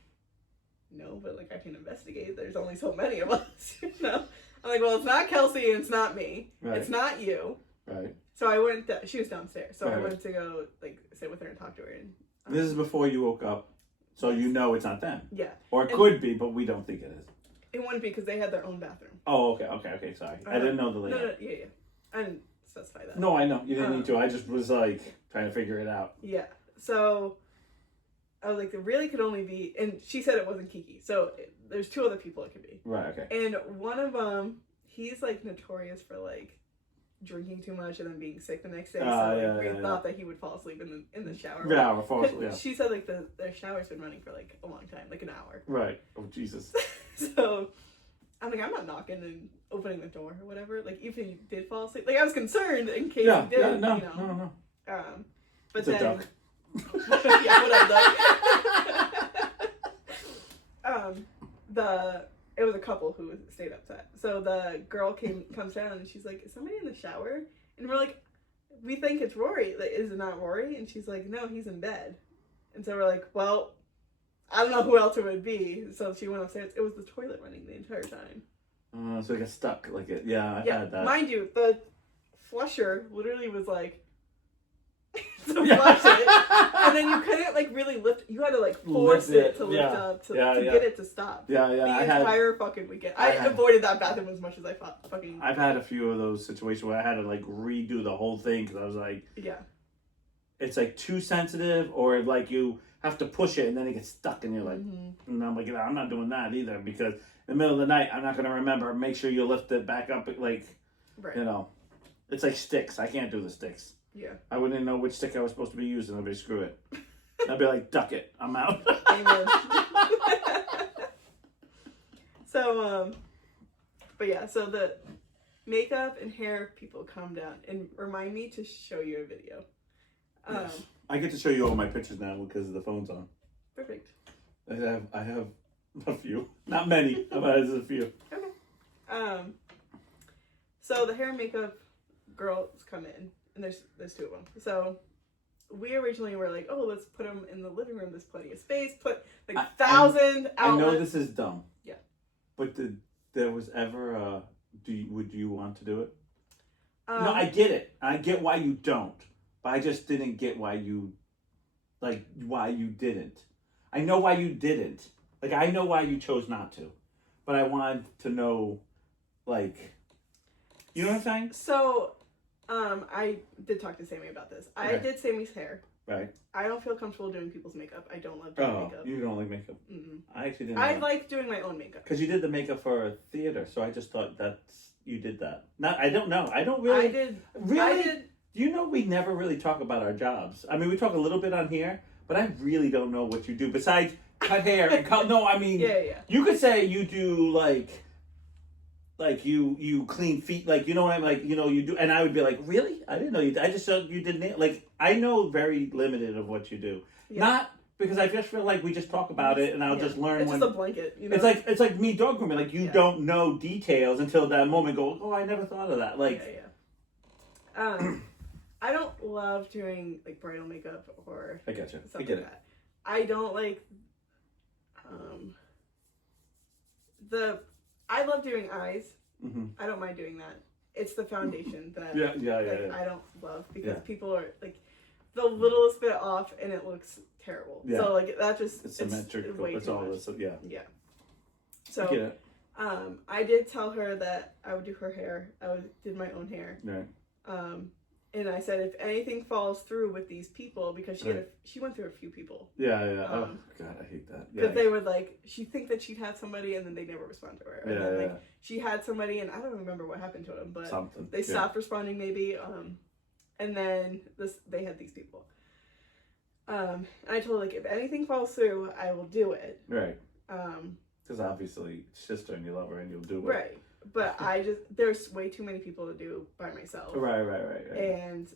no, but like I can investigate. There's only so many of us, you know? I'm like, well, it's not Kelsey and it's not me. Right. It's not you. Right. So I went, she was downstairs. So I Right. went to go like sit with her and talk to her. And This is before you woke up, so you know it's not them. yeah. Or it could be, but we don't think it is. It wouldn't be because they had their own bathroom. Oh, okay, sorry. I didn't know the No, layout. yeah. I didn't specify that. No, I know. You didn't need to. I just was like trying to figure it out. Yeah. So I was like, it really could only be, and she said it wasn't Kiki. So there's 2 other people it could be. Right, okay. And one of them, he's like notorious for like drinking too much and then being sick the next day. So we thought that he would fall asleep in the shower. Yeah, or false, yeah. She said like their shower's been running for like a long time, like an hour. Right. Oh, Jesus. So I'm like, I'm not knocking and opening the door or whatever. Like if he did fall asleep, like I was concerned in case he did. Yeah, no, you know? no. But It's then, a duck. yeah, what a duck. It was a couple who stayed upset. So the girl comes down and she's like, is somebody in the shower? And we're like, we think it's Rory. Like, is it not Rory? And she's like, no, he's in bed. And so we're like, well, I don't know who else it would be. So she went upstairs. It was the toilet running the entire time. So it got stuck like it. Yeah, I've had that. Mind you, the flusher literally was like to flush it, and then you couldn't like really lift. You had to like force it to lift up to get it to stop. Yeah. The entire fucking weekend, I avoided that bathroom as much as I fucking. I've had a few of those situations where I had to like redo the whole thing because I was like, it's like too sensitive, or like you have to push it and then it gets stuck and you're like, and I'm like, I'm not doing that either because in the middle of the night I'm not gonna remember. Make sure you lift it back up, like, you know, it's like sticks. I can't do the sticks. Yeah. I wouldn't know which stick I was supposed to be using. I'd be screw it. I'd be like, duck it. I'm out. Amen. So, but yeah, so the makeup and hair people calm down and remind me to show you a video. Yes. I get to show you all my pictures now because the phone's on. Perfect. I have a few. Not many, but there's a few. Okay. So the hair and makeup girls come in. And there's 2 of them. So we originally were like, oh, let's put them in the living room. There's plenty of space. Put like 1,000 outlets. I know this is dumb. Yeah. But there was ever would you want to do it? No, I get it. I get why you don't. But I just didn't get why you didn't. I know why you didn't. Like, I know why you chose not to. But I wanted to know, like, you know what I'm saying? So, I did talk to Sammy about this. I did Sammy's hair. Right. I don't feel comfortable doing people's makeup. I don't love doing makeup. You don't like makeup? Mm-mm. I actually didn't. I like doing my own makeup. Because you did the makeup for theater, so I just thought you did that. I don't know. I don't really. I did. Really? I did. You know, we never really talk about our jobs. I mean, we talk a little bit on here, but I really don't know what you do besides cut hair and cut. No, I mean, yeah. You could say you do like you clean feet, like, you know what I'm like, you know, you do, and I would be like, really? I didn't know you. I just thought you did like, I know very limited of what you do. Yeah. Not because I just feel like we just talk about it, and I'll just learn. It's just a blanket, you know. It's like me dog grooming. Like you don't know details until that moment. Go, oh, I never thought of that. Like, I don't love doing like bridal makeup or I get you. I get that. I don't like I love doing eyes. Mm-hmm. I don't mind doing that. It's the foundation that I don't love because people are like the littlest bit off and it looks terrible. Yeah. So like that just it's symmetrical. It's all this. Yeah. So I did tell her that I would do her hair. Did my own hair. Right. And I said, if anything falls through with these people, because she went through a few people. Yeah. Oh God, I hate that. Because they would she'd think that she'd had somebody, and then they never respond to her. And then she had somebody, and I don't remember what happened to them, but they stopped responding maybe. And then they had these people. And I told her, like, if anything falls through, I will do it. Right. Because obviously, sister, and you love her, and you'll do it. Right. But there's way too many people to do by myself. Right. And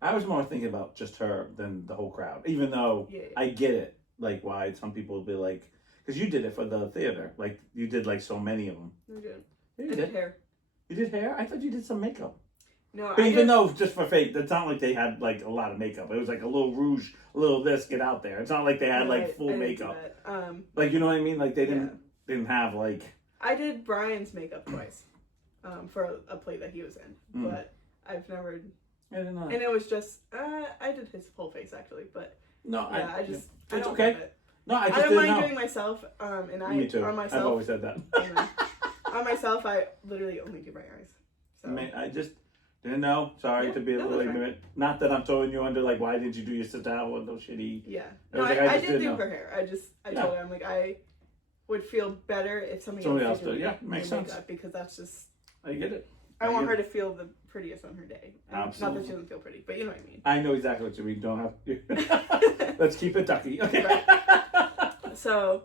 I was more thinking about just her than the whole crowd. Even though Yeah. I get it, like why some people would be like, because you did it for the theater, like you did like so many of them. I did. Yeah, I you did did. hair. You did hair. I thought you did some makeup. No, But I even did. though just for fake, it's not like they had like a lot of makeup. It was like a little rouge, a little this, get out there. It's not like they had No, like full I didn't do makeup. that. Like you know what I mean? Like they Yeah. didn't have like. I did Brian's makeup twice, for a play that he was in, Mm. but I've never. I didn't know. And it was just I did his whole face actually, but No, yeah, I just I it's don't okay. love it. No, I I just don't didn't mind know. doing myself, and I Me too. on I've myself. always said that. On myself, I literally only do my eyes. So I just didn't know. Sorry Yeah, to be a no, little that's fine. ignorant. Not that I'm throwing you under. Like, why didn't you do your sit down with those shitty? yeah, I no, was like, I just did didn't do know. her hair. I Yeah. told her I'm like I would feel better if somebody else did. did Yeah, makes sense. makeup, because that's just I get it. I want get her to feel the prettiest on her day. And Not Absolutely. that she doesn't feel pretty, but you know what I mean. I know exactly what you mean. Don't have. Let's keep it ducky. Okay. So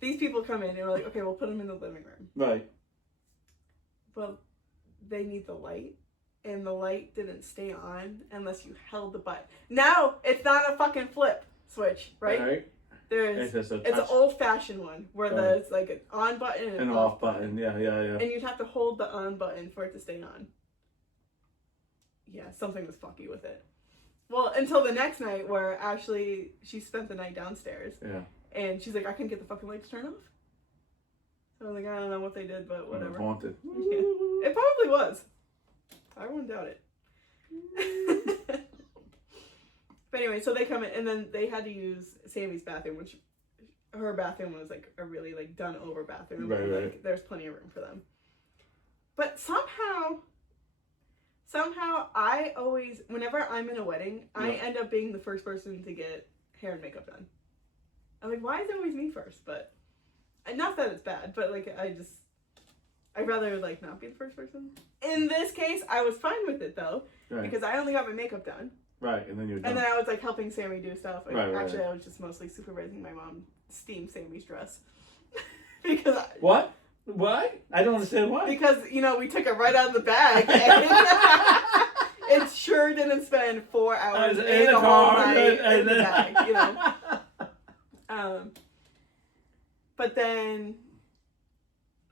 these people come in and we're like, okay, we'll put them in the living room. Right. Well, they need the light, and the light didn't stay on unless you held the button. Now it's not a fucking flip switch, right? Right. There's It's just a it's an touch old fashioned one where Right. there's like an on button and and an off button. Yeah. and you'd have to hold the on button for it to stay on. Yeah, something was fucky with it. Well, until the next night where Ashley, she spent the night downstairs Yeah. and she's like, I couldn't get the fucking lights turned off. So I was like, I don't know what they did, but whatever. Haunted. Yeah. It probably was. I wouldn't doubt it. But anyway, so they come in and then they had to use Sammy's bathroom, which her bathroom was like a really like done over bathroom. Right, and, right. like, there's plenty of room for them. But somehow I always, whenever I'm in a wedding, I Yeah. end up being the first person to get hair and makeup done. I'm like, why is it always me first? But not that it's bad, but like I'd rather like not be the first person. In this case, I was fine with it though, Right. because I only got my makeup done. Right. And then you're done. And then I was like helping Sammy do stuff. Like, Right, right, actually, right. I was just mostly supervising my mom steam Sammy's dress. because What? Why? I don't understand why. because you know we took it right out of the bag. And it sure didn't spend 4 hours in the whole night in the bag, you know. But then,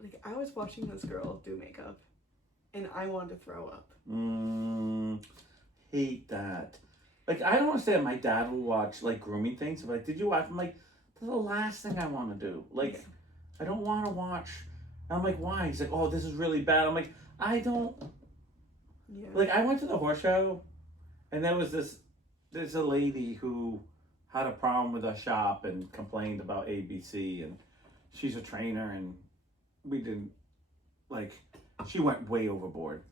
like, I was watching this girl do makeup, and I wanted to throw up. Hate that. Like, I don't understand. My dad will watch, like, grooming things. Like, did you watch? I'm like, that's the last thing I want to do. Like, Yeah. I don't want to watch. And I'm like, why? He's like, oh, this is really bad. I'm like, I don't. Yeah. Like, I went to the horse show, and there's a lady who had a problem with our shop and complained about ABC, and she's a trainer, and we didn't, like, she went way overboard,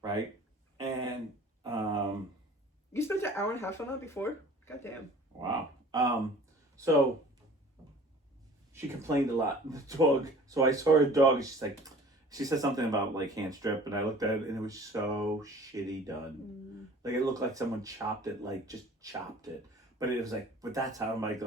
right? And, You spent an hour and a half on that before? Goddamn. wow. So she complained a lot. The dog. So I saw her dog, and she said something about like hand strip, and I looked at it, and it was so shitty done. Like it looked like someone chopped it, like just chopped it. But it was like, but that's how I'm like,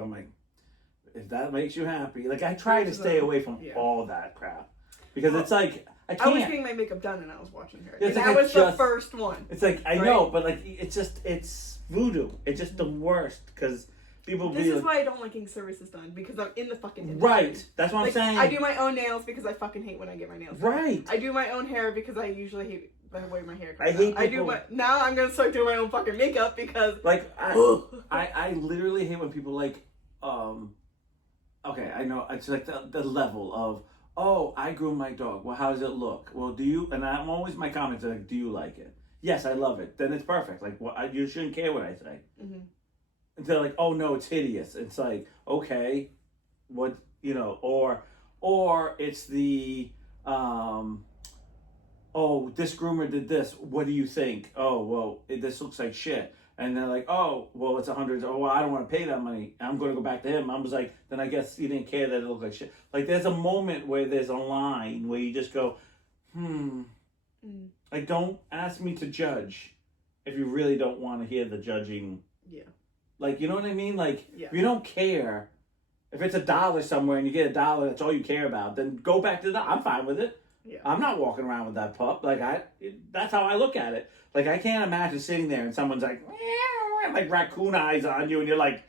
if that makes you happy, like I try to stay away from Yeah. all that crap because it's like I I was can't. getting my makeup done and I was watching her. It's And like that I was the just- first one. It's like I Right? know, but like it's voodoo. It's just the worst because people This be is like, why I don't like getting services done, because I'm in the fucking industry. right. That's what Like, I'm saying. I do my own nails because I fucking hate when I get my nails done. Right. I do my own hair because I usually hate the way my hair I comes hate out. I do people- my now I'm gonna start doing my own fucking makeup because Like I literally hate when people like okay, I know it's like the level of, oh, I groom my dog. Well, how does it look? Well, do you? And I'm always, my comments are like, do you like it? Yes, I love it. Then it's perfect. Like, you shouldn't care what I say. Mhm. And they're like, oh no, it's hideous. It's like, okay, what, you know, or it's the oh, this groomer did this. What do you think? Oh, well, this looks like shit. And they're like, oh, well, it's $100. Oh, well, I don't want to pay that money. I'm going to go back to him. I was like, then I guess you didn't care that it looked like shit. Like, there's a moment where there's a line where you just go, Like, don't ask me to judge if you really don't want to hear the judging. Yeah. Like, you know what I mean? Like, Yeah. if you don't care, if it's $1 somewhere and you get $1, that's all you care about, then go back to that. I'm fine with it. Yeah. I'm not walking around with that pup. Like that's how I look at it. Like I can't imagine sitting there and someone's like, meow, like raccoon eyes on you, and you're like,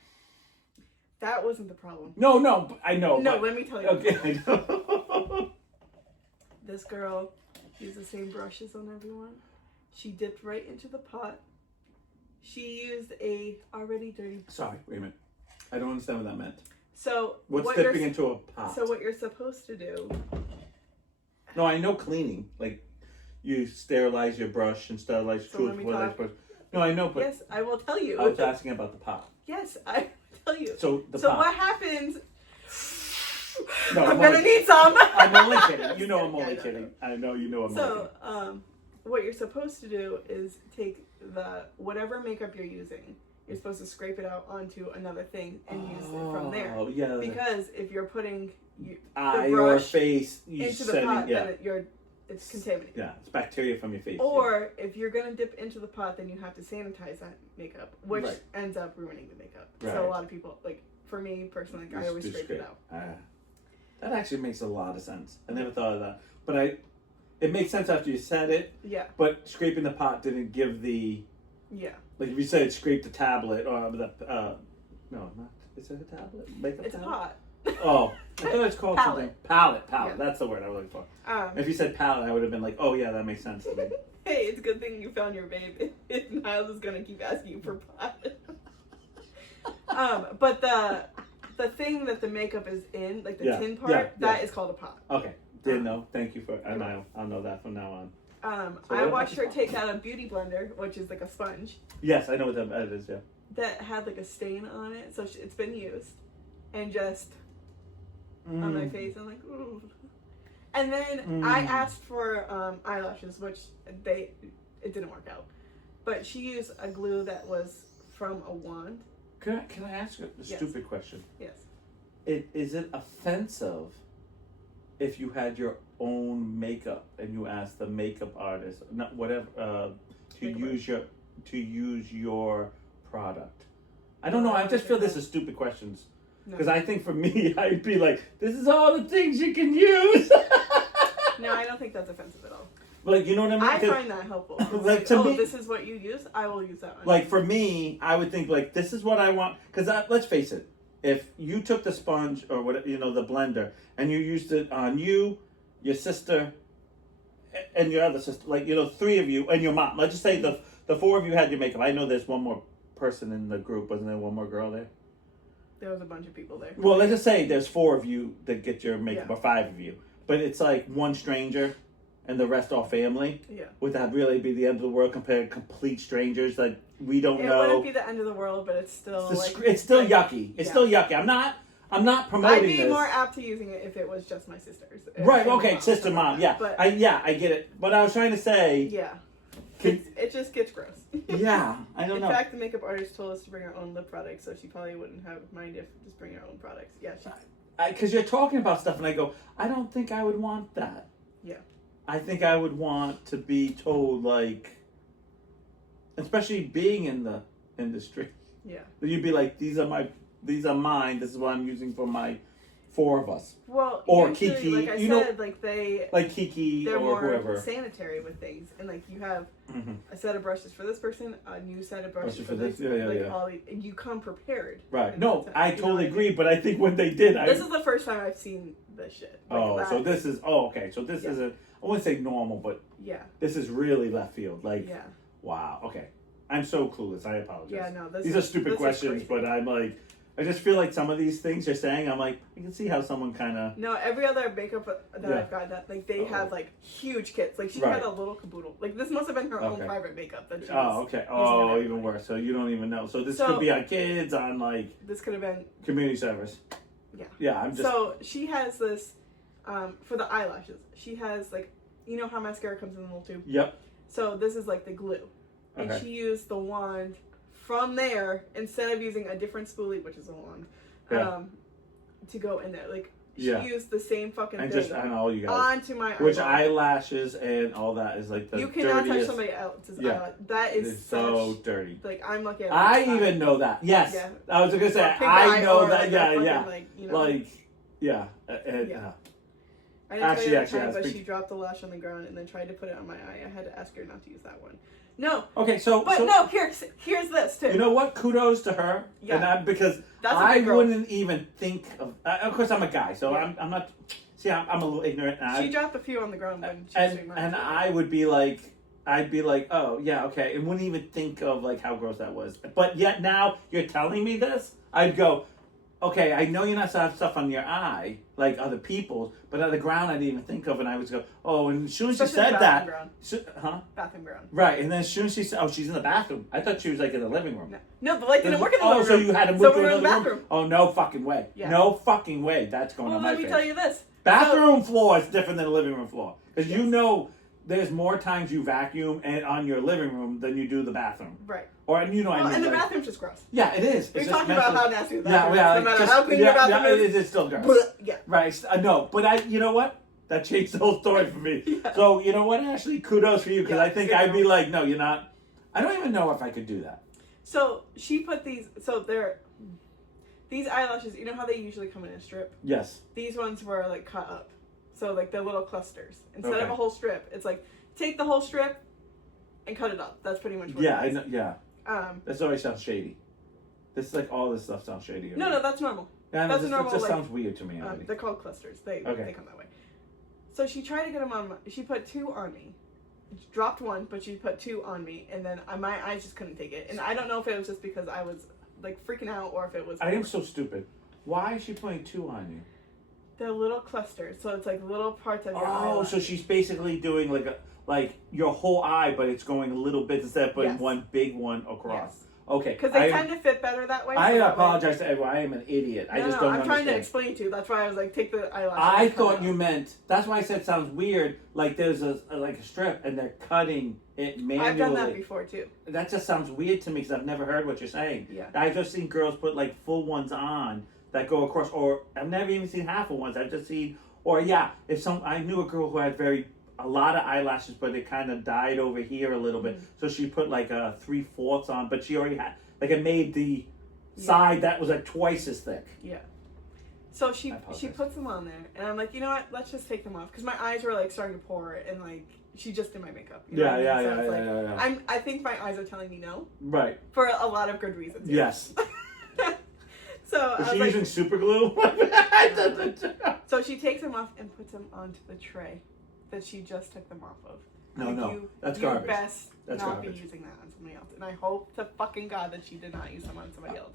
That wasn't the problem. no, I know. No, but, let me tell you. okay, I know. This girl used the same brushes on everyone. She dipped right into the pot. She used a already dirty. Sorry, wait a minute. I don't understand what that meant. So What's what dipping you're, into a pot? So what you're supposed to do? No, I know cleaning. Like you sterilize your brush and sterilize So your let me tooth. talk. Brush. No, I know, but Yes, I will tell you. I was asking about the pot. Yes, I will tell you. So the So pot. what happens? No, I'm I'm gonna only- need some. I'm only kidding. You know I'm Yeah, only I know. kidding. I know you know I'm only So, kidding. what you're supposed to do is take whatever makeup you're using. You're supposed to scrape it out onto another thing and use it from there. Oh, yeah. Because if you're putting Eye or brush face, you into the setting, pot, yeah. then it's contaminated. Yeah, it's bacteria from your face. Or if you're gonna dip into the pot, then you have to sanitize that makeup, which Right. ends up ruining the makeup. Right. So a lot of people, like for me personally, I always scrape it out. That actually makes a lot of sense. I never thought of that. But it makes sense after you said it, Yeah, but scraping the pot didn't give the, yeah. like if you said scrape the tablet, or the, no, not, is it a tablet? Makeup It's a tablet? pot. Oh, I thought it's called Palette. something. Palette, Yeah. that's the word I was looking for. Um, If you said palette, I would have been like, oh yeah, that makes sense to me. hey, it's a good thing you found your babe. Niles is gonna keep asking you for pot. But the thing that the makeup is in, like the Yeah, tin part, yeah, that yeah. is called a pot. Okay, didn't know. Thank you for, I'll know that from now on. So I what about watched the her pot? take out a beauty blender, which is like a sponge, Yes, I know what that is, yeah. that had like a stain on it, so it's been used, and just on my face, I'm like, ooh. And then I asked for eyelashes, which it didn't work out, but she used a glue that was from a wand. Can I ask you a Yes. stupid question? Yes. Is it offensive if you had your own makeup and you asked the makeup artist, not whatever, Makeup to use your product? I don't know. I just feel this is stupid questions No. because I think for me, I'd be like, this is all the things you can use. No, I don't think that's offensive at all. Like, you know what I mean? I 'Cause, find that helpful. It's Like, to me- this is what you use. I will use that one. like for me, I would think like, this is what I want. Because let's face it, if you took the sponge or what, you know, the blender, and you used it on you, your sister, and your other sister, like, you know, three of you and your mom. Let's just say the four of you had your makeup. I know there's one more person in the group. Wasn't there one more girl there? There was a bunch of people there. Well, let's just say there's four of you that get your makeup, Yeah. or five of you. But it's like one stranger and the rest all family. Yeah. Would that really be the end of the world compared to complete strangers that we don't It know? wouldn't be the end of the world, but it's still It's still like, yucky. It's yeah. still yucky. I'm not I'd promoting be this. more apt to using it if it was just my sisters. Right. And Okay. mom, Sister, something mom. like Yeah. that. But I get it. But I was trying to say. yeah, Can- it just gets gross. Yeah. I don't In know. fact, the makeup artist told us to bring our own lip products, so she probably wouldn't have mind if just bring our own products. Yeah. Because you're talking about stuff, and I go, I don't think I would want that. Yeah. I think I would want to be told, like, especially being in the industry, Yeah. that you'd be like, these are mine. This is what I'm using for my four of us, Well, Or usually, Kiki, like I you know- said, like like Kiki they're or more whoever. sanitary with things, and like you have Mhm. a set of brushes for this person, a new set of brushes Brushes for for this. this, yeah, like yeah. all and you come prepared. Right. And No, that's it. I You know totally what I agree. mean? But I think when they did, This is the first time I've seen this shit. Like, Oh, so that- this is okay. So this Yeah. isn't. I wouldn't say normal, but Yeah. this is really left field. Like, Yeah. wow. Okay, I'm so clueless. I apologize. Yeah. No. This These is, are stupid this is questions, crazy. but I'm like, I just feel like some of these things you're saying, I'm like, I can see how someone kind of. No, every other makeup that Yeah. I've got, that like they Uh-oh. have like huge kits. Like she Right. had a little caboodle. Like this must have been her own Okay. private makeup that she Oh, was. okay. using Oh, on even everybody. worse. So you don't even know. So this So- could be on kids, on like This could have been. community service. Yeah. Yeah, I'm just. So she has this for the eyelashes. She has like, you know how mascara comes in a little tube. Yep. So this is like the glue, and Okay. she used the wand from there instead of using a different spoolie, which is a wand, Yeah. to go in there. Like she Yeah. used the same fucking And thing just on all you guys. onto my Which eyeball. eyelashes and all that is like the You cannot touch dirtiest. somebody else's Yeah. eyelash. That is It's so such, dirty. like I'm lucky. I even know that. Yes. Yeah. I was gonna say Or pink I eye know or that. like Yeah, fucking, yeah. Like, you know, Like, yeah. Yeah. I didn't tell you at the time, yes, but be- she dropped the lash on the ground and then tried to put it on my eye. I had to ask her not to use that one. No, Okay, so but so, no. Here's this too. you know what? Kudos to her. Yeah. And because That's a I big girl. wouldn't even think of. Of course, I'm a guy, so Yeah. I'm not. See, I'm a little ignorant. And She dropped a few on the ground when she was doing mine. and I would be like, I'd be like, oh yeah, okay, and wouldn't even think of like how gross that was. But yet now you're telling me this, I'd go, okay, I know you're not supposed to have stuff on your eye like other people's, but on the ground I didn't even think of, and I would go, oh, and as soon as she Especially said bathroom that, ground. huh? Bathroom ground. Right, and then as soon as she said, oh, she's in the bathroom. I thought she was like in the living room. No, the light didn't work in the living room. Oh, so you had to move So to we were in another the room? bathroom. Oh, no fucking way. Yeah. No fucking way. That's going Well, on my let me face. tell you this. Bathroom floor is different than a living room floor. Because you Yes. know there's more times you vacuum and on your living room than you do the bathroom. Right. Or, and you know, Well, I mean, and the like, bathroom's just gross. yeah, it is. You're It's talking just about messy. how nasty the Yeah, bathroom yeah, is. No matter just- how clean your bathroom yeah, is. it's still gross. Blech, yeah. Right. No, but you know what? That changed the whole story for me. Yeah. So, you know what, Ashley? Kudos for you, because Yeah, I think good I'd be girl. like, no, you're not. I don't even know if I could do that. So she put these. So these eyelashes. You know how they usually come in a strip. Yes. These ones were like cut up, so like they're little clusters instead of Okay. a whole strip. It's like take the whole strip and cut it up. That's pretty much what Yeah, it I is. know. Yeah. This That always sounds shady. This like all this stuff sounds shady. no, that's normal. Yeah, that's it a normal, just like, sounds weird to me already. They're called clusters. They Okay. come that way. So she tried to get them on. She put 2 on me. Dropped one, but she put 2 on me, and then my eyes just couldn't take it. And I don't know if it was just because I was like freaking out or if it was. I am so stupid. Why is she putting 2 on you? They're little clusters, so it's like little parts of your Oh, eyelash. so she's basically doing like your whole eye, but it's going a little bit instead of putting Yes. one big one across. Yes. Okay. Because they tend to fit better that way. so I that way- apologize to everyone. I am an idiot. I No, just no, don't I'm trying to understand. explain to you. That's why I was like, take the eyelash. I and cut thought it you off. meant. That's why I said it sounds weird. Like there's like a strip and they're cutting it manually. I've done that before too. That just sounds weird to me because I've never heard what you're saying. Yeah. I've just seen girls put like full ones on that go across, or I've never even seen half of ones. I've just seen, or yeah, I knew a girl who had a lot of eyelashes, but it kind of died over here a little bit. So she put like a 3/4 on, but she already had like it made the side that was like twice as thick. Yeah. So she I apologize. she puts them on there, and I'm like, you know what? Let's just take them off because my eyes were like starting to pour, and like she just did my makeup. You know what I mean? So it's like, I think my eyes are telling me no Right. for a lot of good reasons. Yes. So I Was was she like, using super glue? so she takes them off and puts them onto the tray that she just took them off of. No, that's you garbage. best That's not garbage. be using that on somebody else, and I hope to fucking God that she did not use them on somebody else.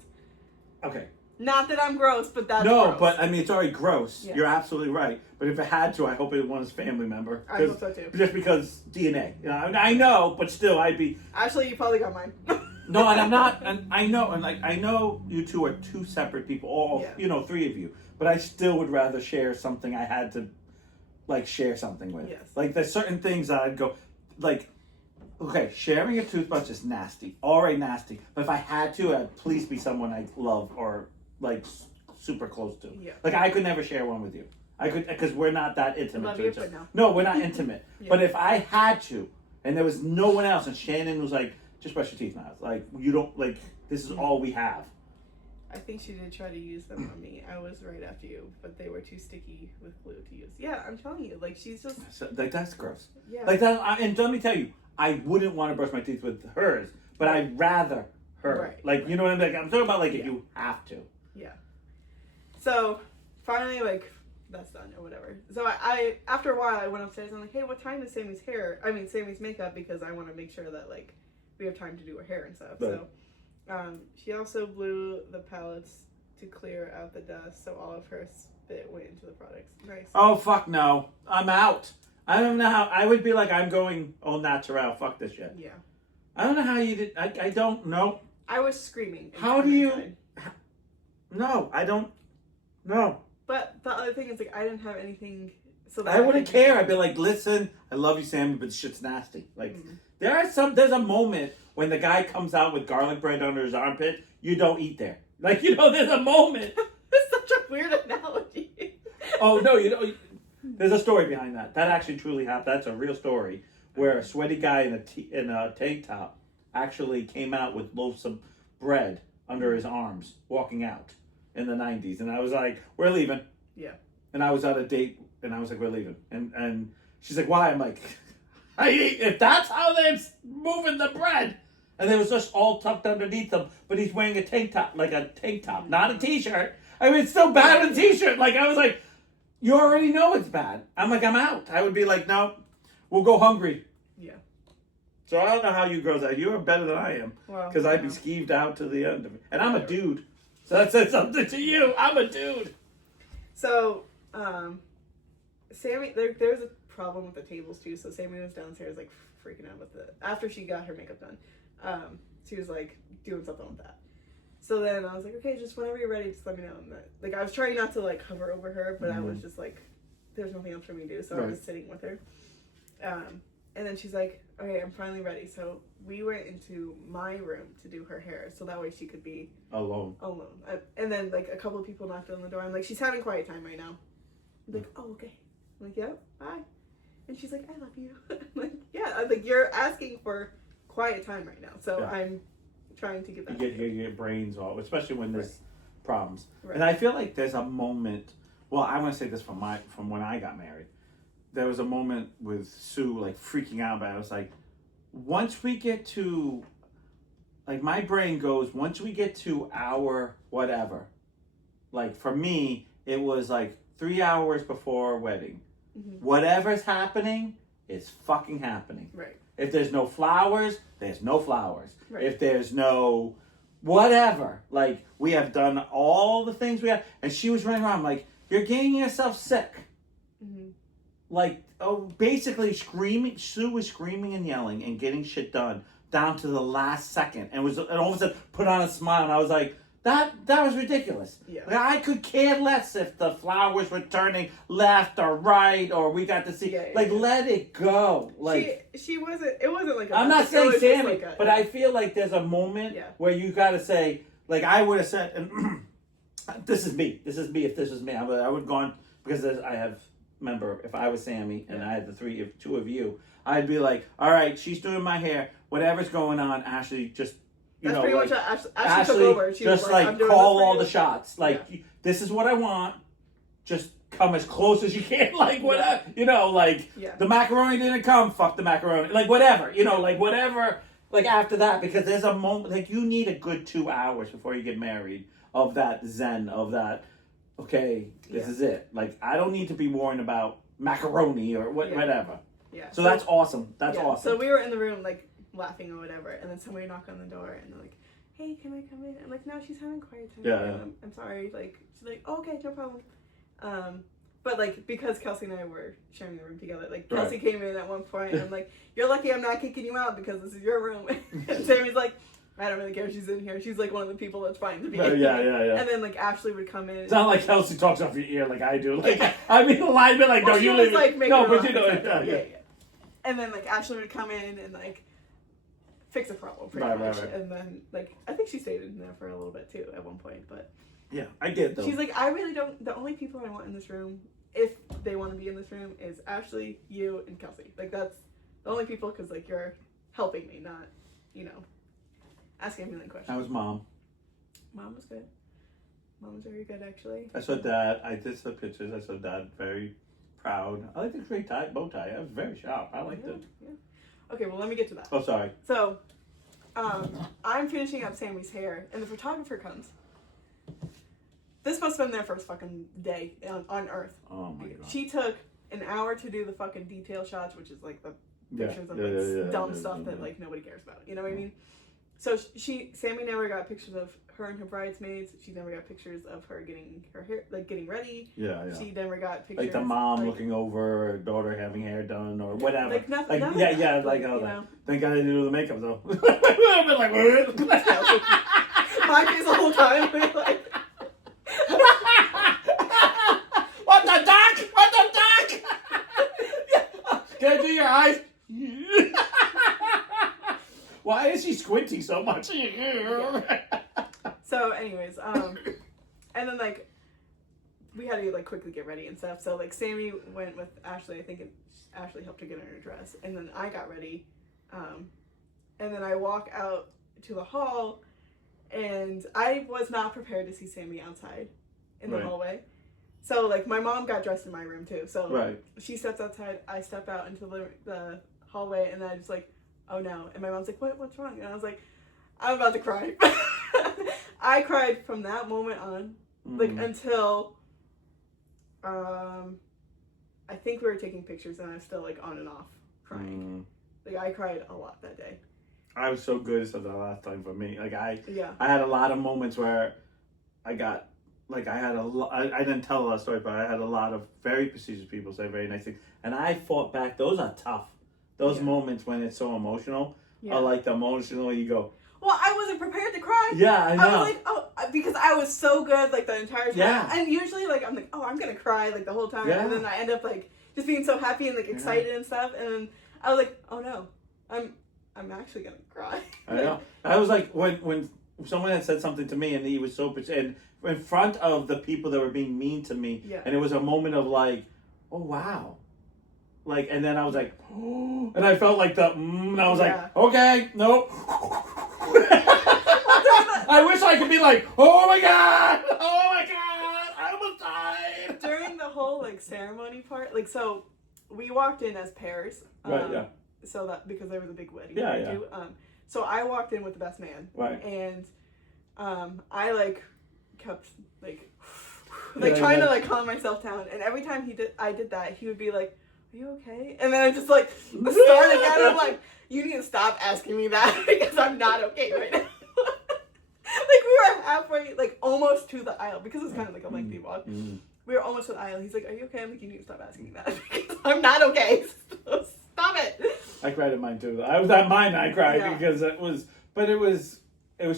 Okay. Not that I'm gross, but that's No, gross. but I mean, it's already gross. Yeah. You're absolutely right. But if it had to, I hope it was a family member. I hope so too. Just because DNA. You know, I know, but still, I'd be. Actually, you probably got mine. No, and I'm not. And I know, and like I know, you two are 2 separate people. All Yeah. 3 of you. But I still would rather share something I had to, like, share something with. Yes. Like there's certain things that I'd go, like. Okay, sharing a toothbrush is nasty, already nasty. But if I had to, I'd please be someone I love or like super close to. Yeah. Like I could never share one with you. I could because we're not that intimate Love to you, each other. but no. No, we're not intimate. Yeah. But if I had to, and there was no one else, and Shannon was like, "Just brush your teeth now." Like you don't like this is all we have. I think she did try to use them on me. I was right after you, but they were too sticky with glue to use. Yeah, I'm telling you, like she's just So, like that's gross. yeah. Like that, and let me tell you, I wouldn't want to brush my teeth with hers, but I'd rather her. Right, Like you know what I mean? Like, I'm talking about like if Yeah. you have to. Yeah. So finally, like that's done or whatever. So I after a while I went upstairs and I'm like, hey, what time is Sammy's Sammy's makeup because I want to make sure that like we have time to do her hair and stuff. Right. So she also blew the palettes to clear out the dust, so all of her spit went into the products. Nice. Oh fuck no! I'm out. I don't know how. I would be like, I'm going all natural. Fuck this shit. Yeah. I don't know how you did. I don't know. I was screaming. How do you? inside. No, I don't. No, But the other thing is like I didn't have anything. So that I wouldn't could- care. I'd be like, listen, I love you, Sammy, but this shit's nasty. Like, Mm. there's a moment when the guy comes out with garlic bread under his armpit. You don't eat there. Like, there's a moment. It's such a weird analogy. Oh no, there's a story behind that. That actually truly happened. That's a real story where a sweaty guy in a tank top actually came out with loaves of bread under his arms, walking out in the 90s. And I was like, we're leaving. Yeah. And I was on a date and I was like, we're leaving. And she's like, why? I'm like, if that's how they're moving the bread. And it was just all tucked underneath him, but he's wearing a tank top, like a tank top, not a t-shirt. I mean, it's still bad in a t-shirt. Like, I was like, you already know it's bad. I'm like, I'm out. I would be like, no, we'll go hungry. Yeah. So I don't know how you girls are. You are better than I am. Because I'd be skeeved out to the end of it. And I'm a dude. So that said something to you. I'm a dude. So, Sammy, there's a problem with the tables too. So Sammy was downstairs like freaking out with after she got her makeup done. She was like doing something with that. So then I was like, okay, just whenever you're ready, just let me know. And like I was trying not to like hover over her, but I was just like, there's nothing else for me to do. So I was sitting with her. And then she's like, okay, I'm finally ready. So we went into my room to do her hair. So that way she could be alone. And then like a couple of people knocked on the door. I'm like, she's having quiet time right now. I'm like, oh, okay. I'm like, yep, bye. And she's like, I love you. I'm like, yeah. I'm like, you're asking for quiet time right now. So I'm trying to get that. You get your brains off, especially when there's problems. Right. And I feel like there's a moment. Well, I want to say this from when I got married. There was a moment with Sue like freaking out about it. I was like, once we get to, like my brain goes, once we get to our whatever, like for me, it was like 3 hours before wedding. Mm-hmm. Whatever's happening is fucking happening. Right. If there's no flowers, there's no flowers. Right. If there's no whatever, like we have done all the things we have. And she was running around like, you're getting yourself sick. Mm-hmm. Like, basically screaming. Sue was screaming and yelling and getting shit done down to the last second. And all of a sudden put on a smile. And I was like, that was ridiculous. Yeah. Like, I could care less if the flowers were turning left or right or we got to see. Let it go. Like she wasn't. It wasn't like. I'm not saying Sammy, but I feel like there's a moment where you got to say, like I would have said, and this is me. This is me. If this was me, I would have gone because I have. Remember, if I was Sammy and I had the two of you, I'd be like, all right, she's doing my hair. Whatever's going on, Ashley, just, That's pretty much Ashley took over. She just was like call all the shots. Like, this is what I want. Just come as close as you can. Like, whatever. You know, like, the macaroni didn't come. Fuck the macaroni. Like, whatever. You know, like, whatever. Like, after that, because there's a moment, like, you need a good 2 hours before you get married of that zen, of that. Okay, this is it. Like, I don't need to be worrying about macaroni or whatever. Yeah. So that's awesome. That's awesome. So we were in the room, like, laughing or whatever, and then somebody knocked on the door, and they're like, hey, can I come in? I'm like, no, she's having quiet time. Yeah. I'm sorry. Like, she's like, oh, okay, no problem. But, like, because Kelsey and I were sharing the room together, like, Kelsey came in at one point, and I'm like, you're lucky I'm not kicking you out because this is your room. And Sammy's like, I don't really care if she's in here. She's like one of the people that's fine to be in. Yeah. And then like Ashley would come in. It's not like Kelsey talks off your ear like I do. Like I mean, the line be like, no, you leave like, it. No, but you know, yeah. And then like Ashley would come in and like fix a problem pretty much. Right. And then like I think she stayed in there for a little bit too at one point, but yeah, I did though. She's like, I really don't. The only people I want in this room, if they want to be in this room, is Ashley, you, and Kelsey. Like that's the only people because like you're helping me, not asking me questions. That was Mom. Mom was good. Mom was very good, actually. I saw Dad. I did some pictures. I saw Dad very proud. I like the great bow tie. It was very sharp. I liked it. Yeah. Okay, well, let me get to that. Oh, sorry. So, I'm finishing up Sammy's hair, and the photographer comes. This must have been their first fucking day on Earth. Oh, my God. She took an hour to do the fucking detail shots, which is, like, the pictures of dumb stuff that, like, nobody cares about. You know what I mean? So Sammy never got pictures of her and her bridesmaids. She never got pictures of her getting her hair, like getting ready. Yeah. She never got pictures. Like the mom looking over her daughter having hair done or whatever. Like nothing. Like all that. Thank God I didn't do the makeup though. I've been like, my face the whole time. Like, what the duck? What the duck? Can I do your eyes? Why is she squinting so much? So, anyways, and then like we had to like quickly get ready and stuff. So like Sammy went with Ashley. I think Ashley helped her get her dress, and then I got ready, and then I walk out to the hall, and I was not prepared to see Sammy outside in the hallway. So like my mom got dressed in my room too. So Right. she steps outside, I step out into the hallway, and then I just like, oh no. And my mom's like, what's wrong? And I was like, I'm about to cry. I cried from that moment on, like until I think we were taking pictures, and I was still like on and off crying. Like I cried a lot that day. I was so good at the last time for me. Like I Yeah. had a lot of moments where I got, like I had a lot, I didn't tell a lot of stories, but I had a lot of very prestigious people say very nice things. And I fought back. Those are tough. Those moments when it's so emotional are like the emotional you go. Well, I wasn't prepared to cry. Yeah, I know. I was like, oh, because I was so good like the entire time. Yeah. And usually like I'm like, oh, I'm gonna cry like the whole time. Yeah. And then I end up like just being so happy and like excited and stuff. And then I was like, oh no, I'm actually gonna cry. I know. I was like when someone had said something to me and he was so and in front of the people that were being mean to me, and it was a moment of like, oh wow, like, and then I was like, oh, and I felt like and I was like, okay, nope. I wish I could be like, oh my god, I almost died. During the whole like ceremony part, like so, we walked in as pairs. Right. Yeah. So that because there was a big wedding. Yeah. Yeah. Too. So I walked in with the best man. Right. And I like kept like trying to like calm myself down, and every time I did that, he would be like, "Are you okay?" And then I just like start again. I'm like, "You need to stop asking me that because I'm not okay right now." Like we were halfway, like almost to the aisle because it's kind of like a lengthy walk. We were almost to the aisle. He's like, "Are you okay?" I'm like, "You need to stop asking me that because I'm not okay. So stop it." I cried at mine too. I was at mine. I cried because it was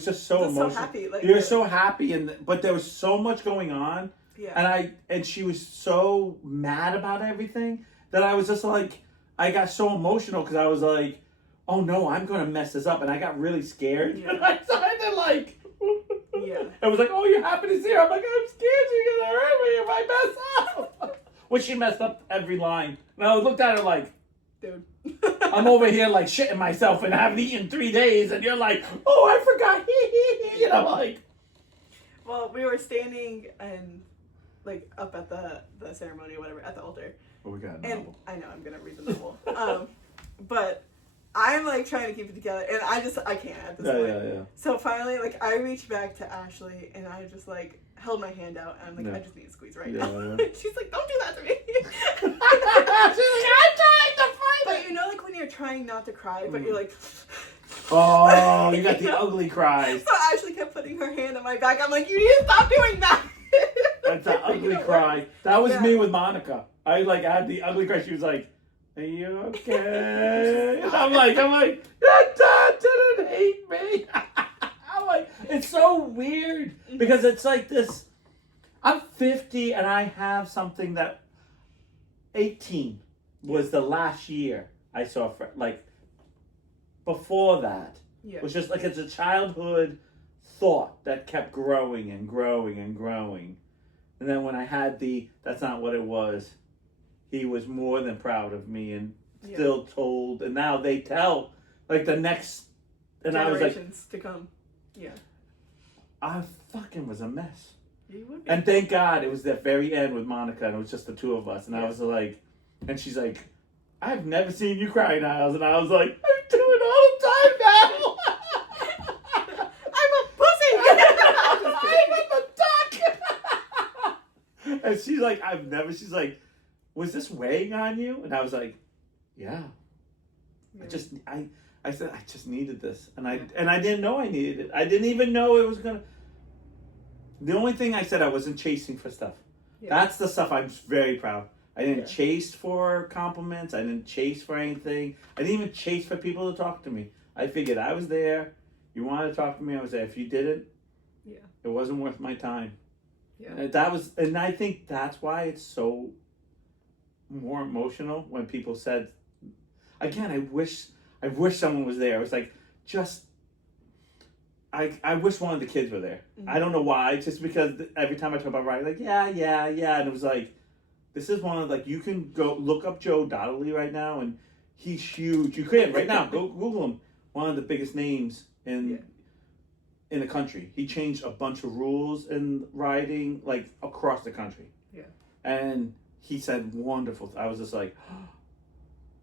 just so emotional. So happy, like you're so happy, but there was so much going on. Yeah. And she was so mad about everything that I was just like, I got so emotional because I was like, oh no, I'm gonna mess this up, and I got really scared. Yeah. And I started like, yeah. I was like, oh, you're happy to see her. I'm like, I'm scared she's gonna hurt me if I mess up. When she messed up every line, and I looked at her like, dude. I'm over here like shitting myself and I haven't eaten 3 days, and you're like, oh, I forgot. You know, like. Well, we were standing and like up at the ceremony or whatever at the altar. Oh, we got a And novel. I know I'm gonna read the novel. But I'm like trying to keep it together, and I can't at this point. Yeah. So finally, like I reached back to Ashley, and I just like held my hand out, and I'm like, I just need to squeeze right now. She's like, don't do that to me. She's like, I'm trying to fight But it. you know, like when you're trying not to cry, but you're like. Oh, you got the ugly cries. So Ashley kept putting her hand on my back. I'm like, you need to stop doing that. That's an ugly cry. That was me with Monica. I had the ugly cry. She was like, "Are you okay?" I'm like, your dad didn't hate me. I'm like, it's so weird because it's like this. I'm 50 and I have something that 18 was the last year I saw. Like before that, it was just like it's a childhood thought that kept growing and growing and growing. And then when I had that's not what it was. He was more than proud of me and still told. And now they tell, like the next, and generations I was like, to come. Yeah. I fucking was a mess. You would be. And thank God it was that very end with Monica, and it was just the two of us. And I was like, and she's like, I've never seen you cry, Niles. And I was like, I do it all the time now. I'm a pussy. I'm a duck. And she's like, she's like, was this weighing on you? And I was like, yeah. I said, I just needed this. And I didn't know I needed it. I didn't even know it was going to. The only thing I said, I wasn't chasing for stuff. Yeah. That's the stuff I'm very proud. I didn't chase for compliments. I didn't chase for anything. I didn't even chase for people to talk to me. I figured I was there. You wanted to talk to me, I was there. If you didn't, it wasn't worth my time. Yeah. And I think that's why it's so more emotional when people said, again, I wish someone was there. It was like, I wish one of the kids were there. Mm-hmm. I don't know why, just because every time I talk about writing, like, yeah. And it was like, this is one of, like, you can go look up Joe Donnelly right now, and he's huge. You can, right now, go Google him. One of the biggest names in the country. He changed a bunch of rules in writing, like, across the country. Yeah. And he said wonderful. I was just like,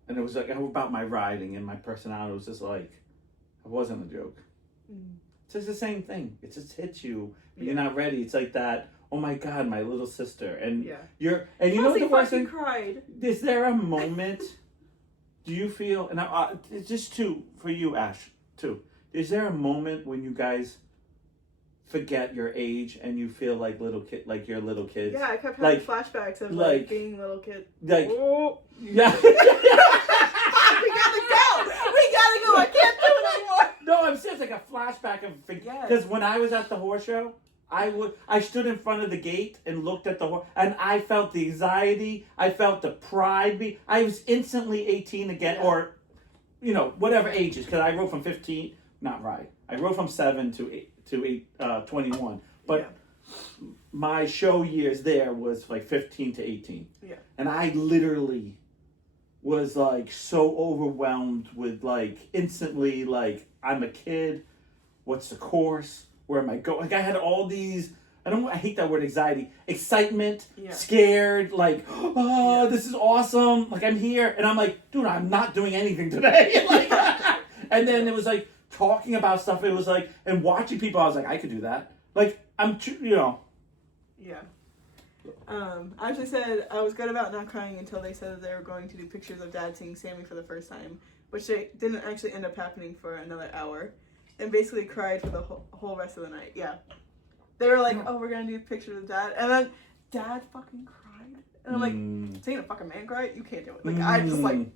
and it was like about my writing and my personality. It was just like, it wasn't a joke. Mm. It's just the same thing. It just hits you when Yeah. you're not ready. It's like that. Oh my God, my little sister, and Yeah. you know what the worst fucking thing? cried. Is there a moment? Do you feel? And it's just for you, Ash, too. Is there a moment when you guys forget your age and you feel like you're little kids? Yeah, I kept having Like- flashbacks of like- being little kid. Like, Oh. yeah. Fuck, we gotta go. We gotta go. I can't do it anymore. No, I'm serious. Like a flashback of Yes. because when I was at the horse show, I stood in front of the gate and looked at the horse, and I felt the anxiety. I felt the pride. I was instantly 18 again, Yeah. or whatever ages. Because I rode from 15, not right. I rode from 7 to 21. But Yeah. my show years there was like 15 to 18. Yeah. And I literally was like so overwhelmed with like instantly like I'm a kid. What's the course? Where am I going? Like I had all these. I hate that word anxiety. Excitement, Yeah. scared, like, oh, this is awesome. Like I'm here, and I'm like, dude, I'm not doing anything today. Like, and then it was like talking about stuff. It was like, and watching people. I was like, I could do that. Like Yeah. I actually said I was good about not crying until they said that they were going to do pictures of Dad seeing Sammy for the first time, which they didn't actually end up happening for another hour, and basically cried for the whole rest of the night. Yeah. They were like, oh, we're going to do pictures of Dad, and then Dad fucking cried. And I'm like, seeing a fucking man cry? You can't do it. Like, I'm just like...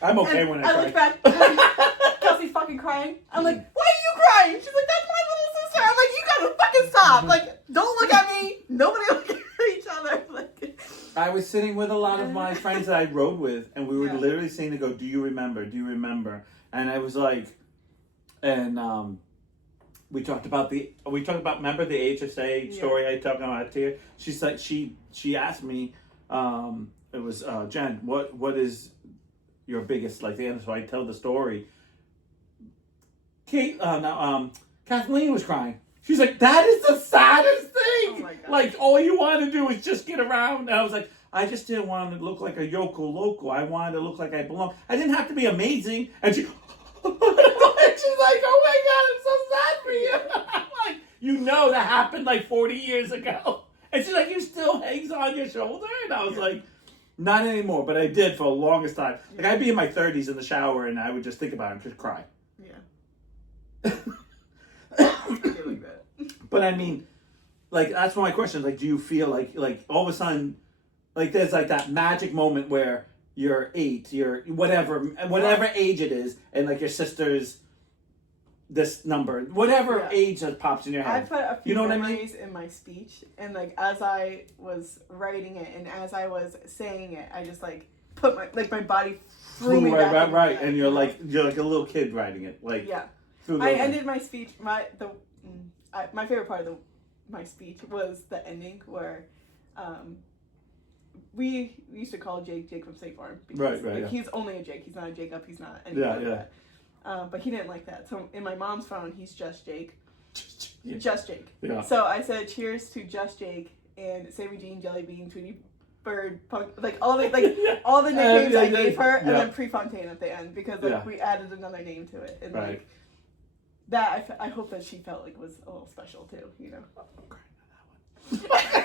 I'm okay and when I I look cry. back, Kelsey's fucking crying. I'm like, why are you crying? She's like, that's my little sister. I'm like, you gotta fucking stop. Like, don't look at me. Nobody look at each other. Like, I was sitting with a lot of my friends that I rode with, and we were Yeah. literally saying to go, do you remember? Do you remember? And I was like, and we talked about remember the HSA story I talked about here? She's like, she asked me, it was, Jen, what is your biggest, like, the answer? So I tell the story. Kathleen was crying. She's like, that is the saddest thing. Oh my God. Like, all you want to do is just get around. And I was like, I just didn't want to look like a yokel local. I wanted to look like I belong. I didn't have to be amazing. And she, and she's like, oh my God, I'm so sad for you. I'm like, that happened like 40 years ago. And she's like, you still hangs on your shoulder? And I was like, not anymore, but I did for the longest time. Like, I'd be in my 30s in the shower and I would just think about it and just cry. yeah. Like that. But I mean, like, that's one of my questions. Like, do you feel like all of a sudden, like, there's like that magic moment where you're 8, you're whatever age it is, and like your sister's this number, whatever age that pops in your I head. put a few You know what I mean? memories in my speech, and like as I was writing it and as I was saying it, I just like put my body threw me back into right, that, and you you're know? like a little kid writing it, like yeah. through I the- ended my speech. My favorite part of my speech was the ending where, we used to call Jake from State Farm because Right, like, yeah. he's only a Jake. He's not a Jacob. He's not anything Yeah, like yeah. that. But he didn't like that. So in my mom's phone, he's just Jake. Yeah. Just Jake. Yeah. So I said cheers to Just Jake and Sammy Jean, Jelly Bean, Tweety Bird, Punk, like all the all the nicknames I gave her, and then Prefontaine at the end because like we added another name to it, and Right. like that I hope that she felt like was a little special too, you know. I'm crying on that one.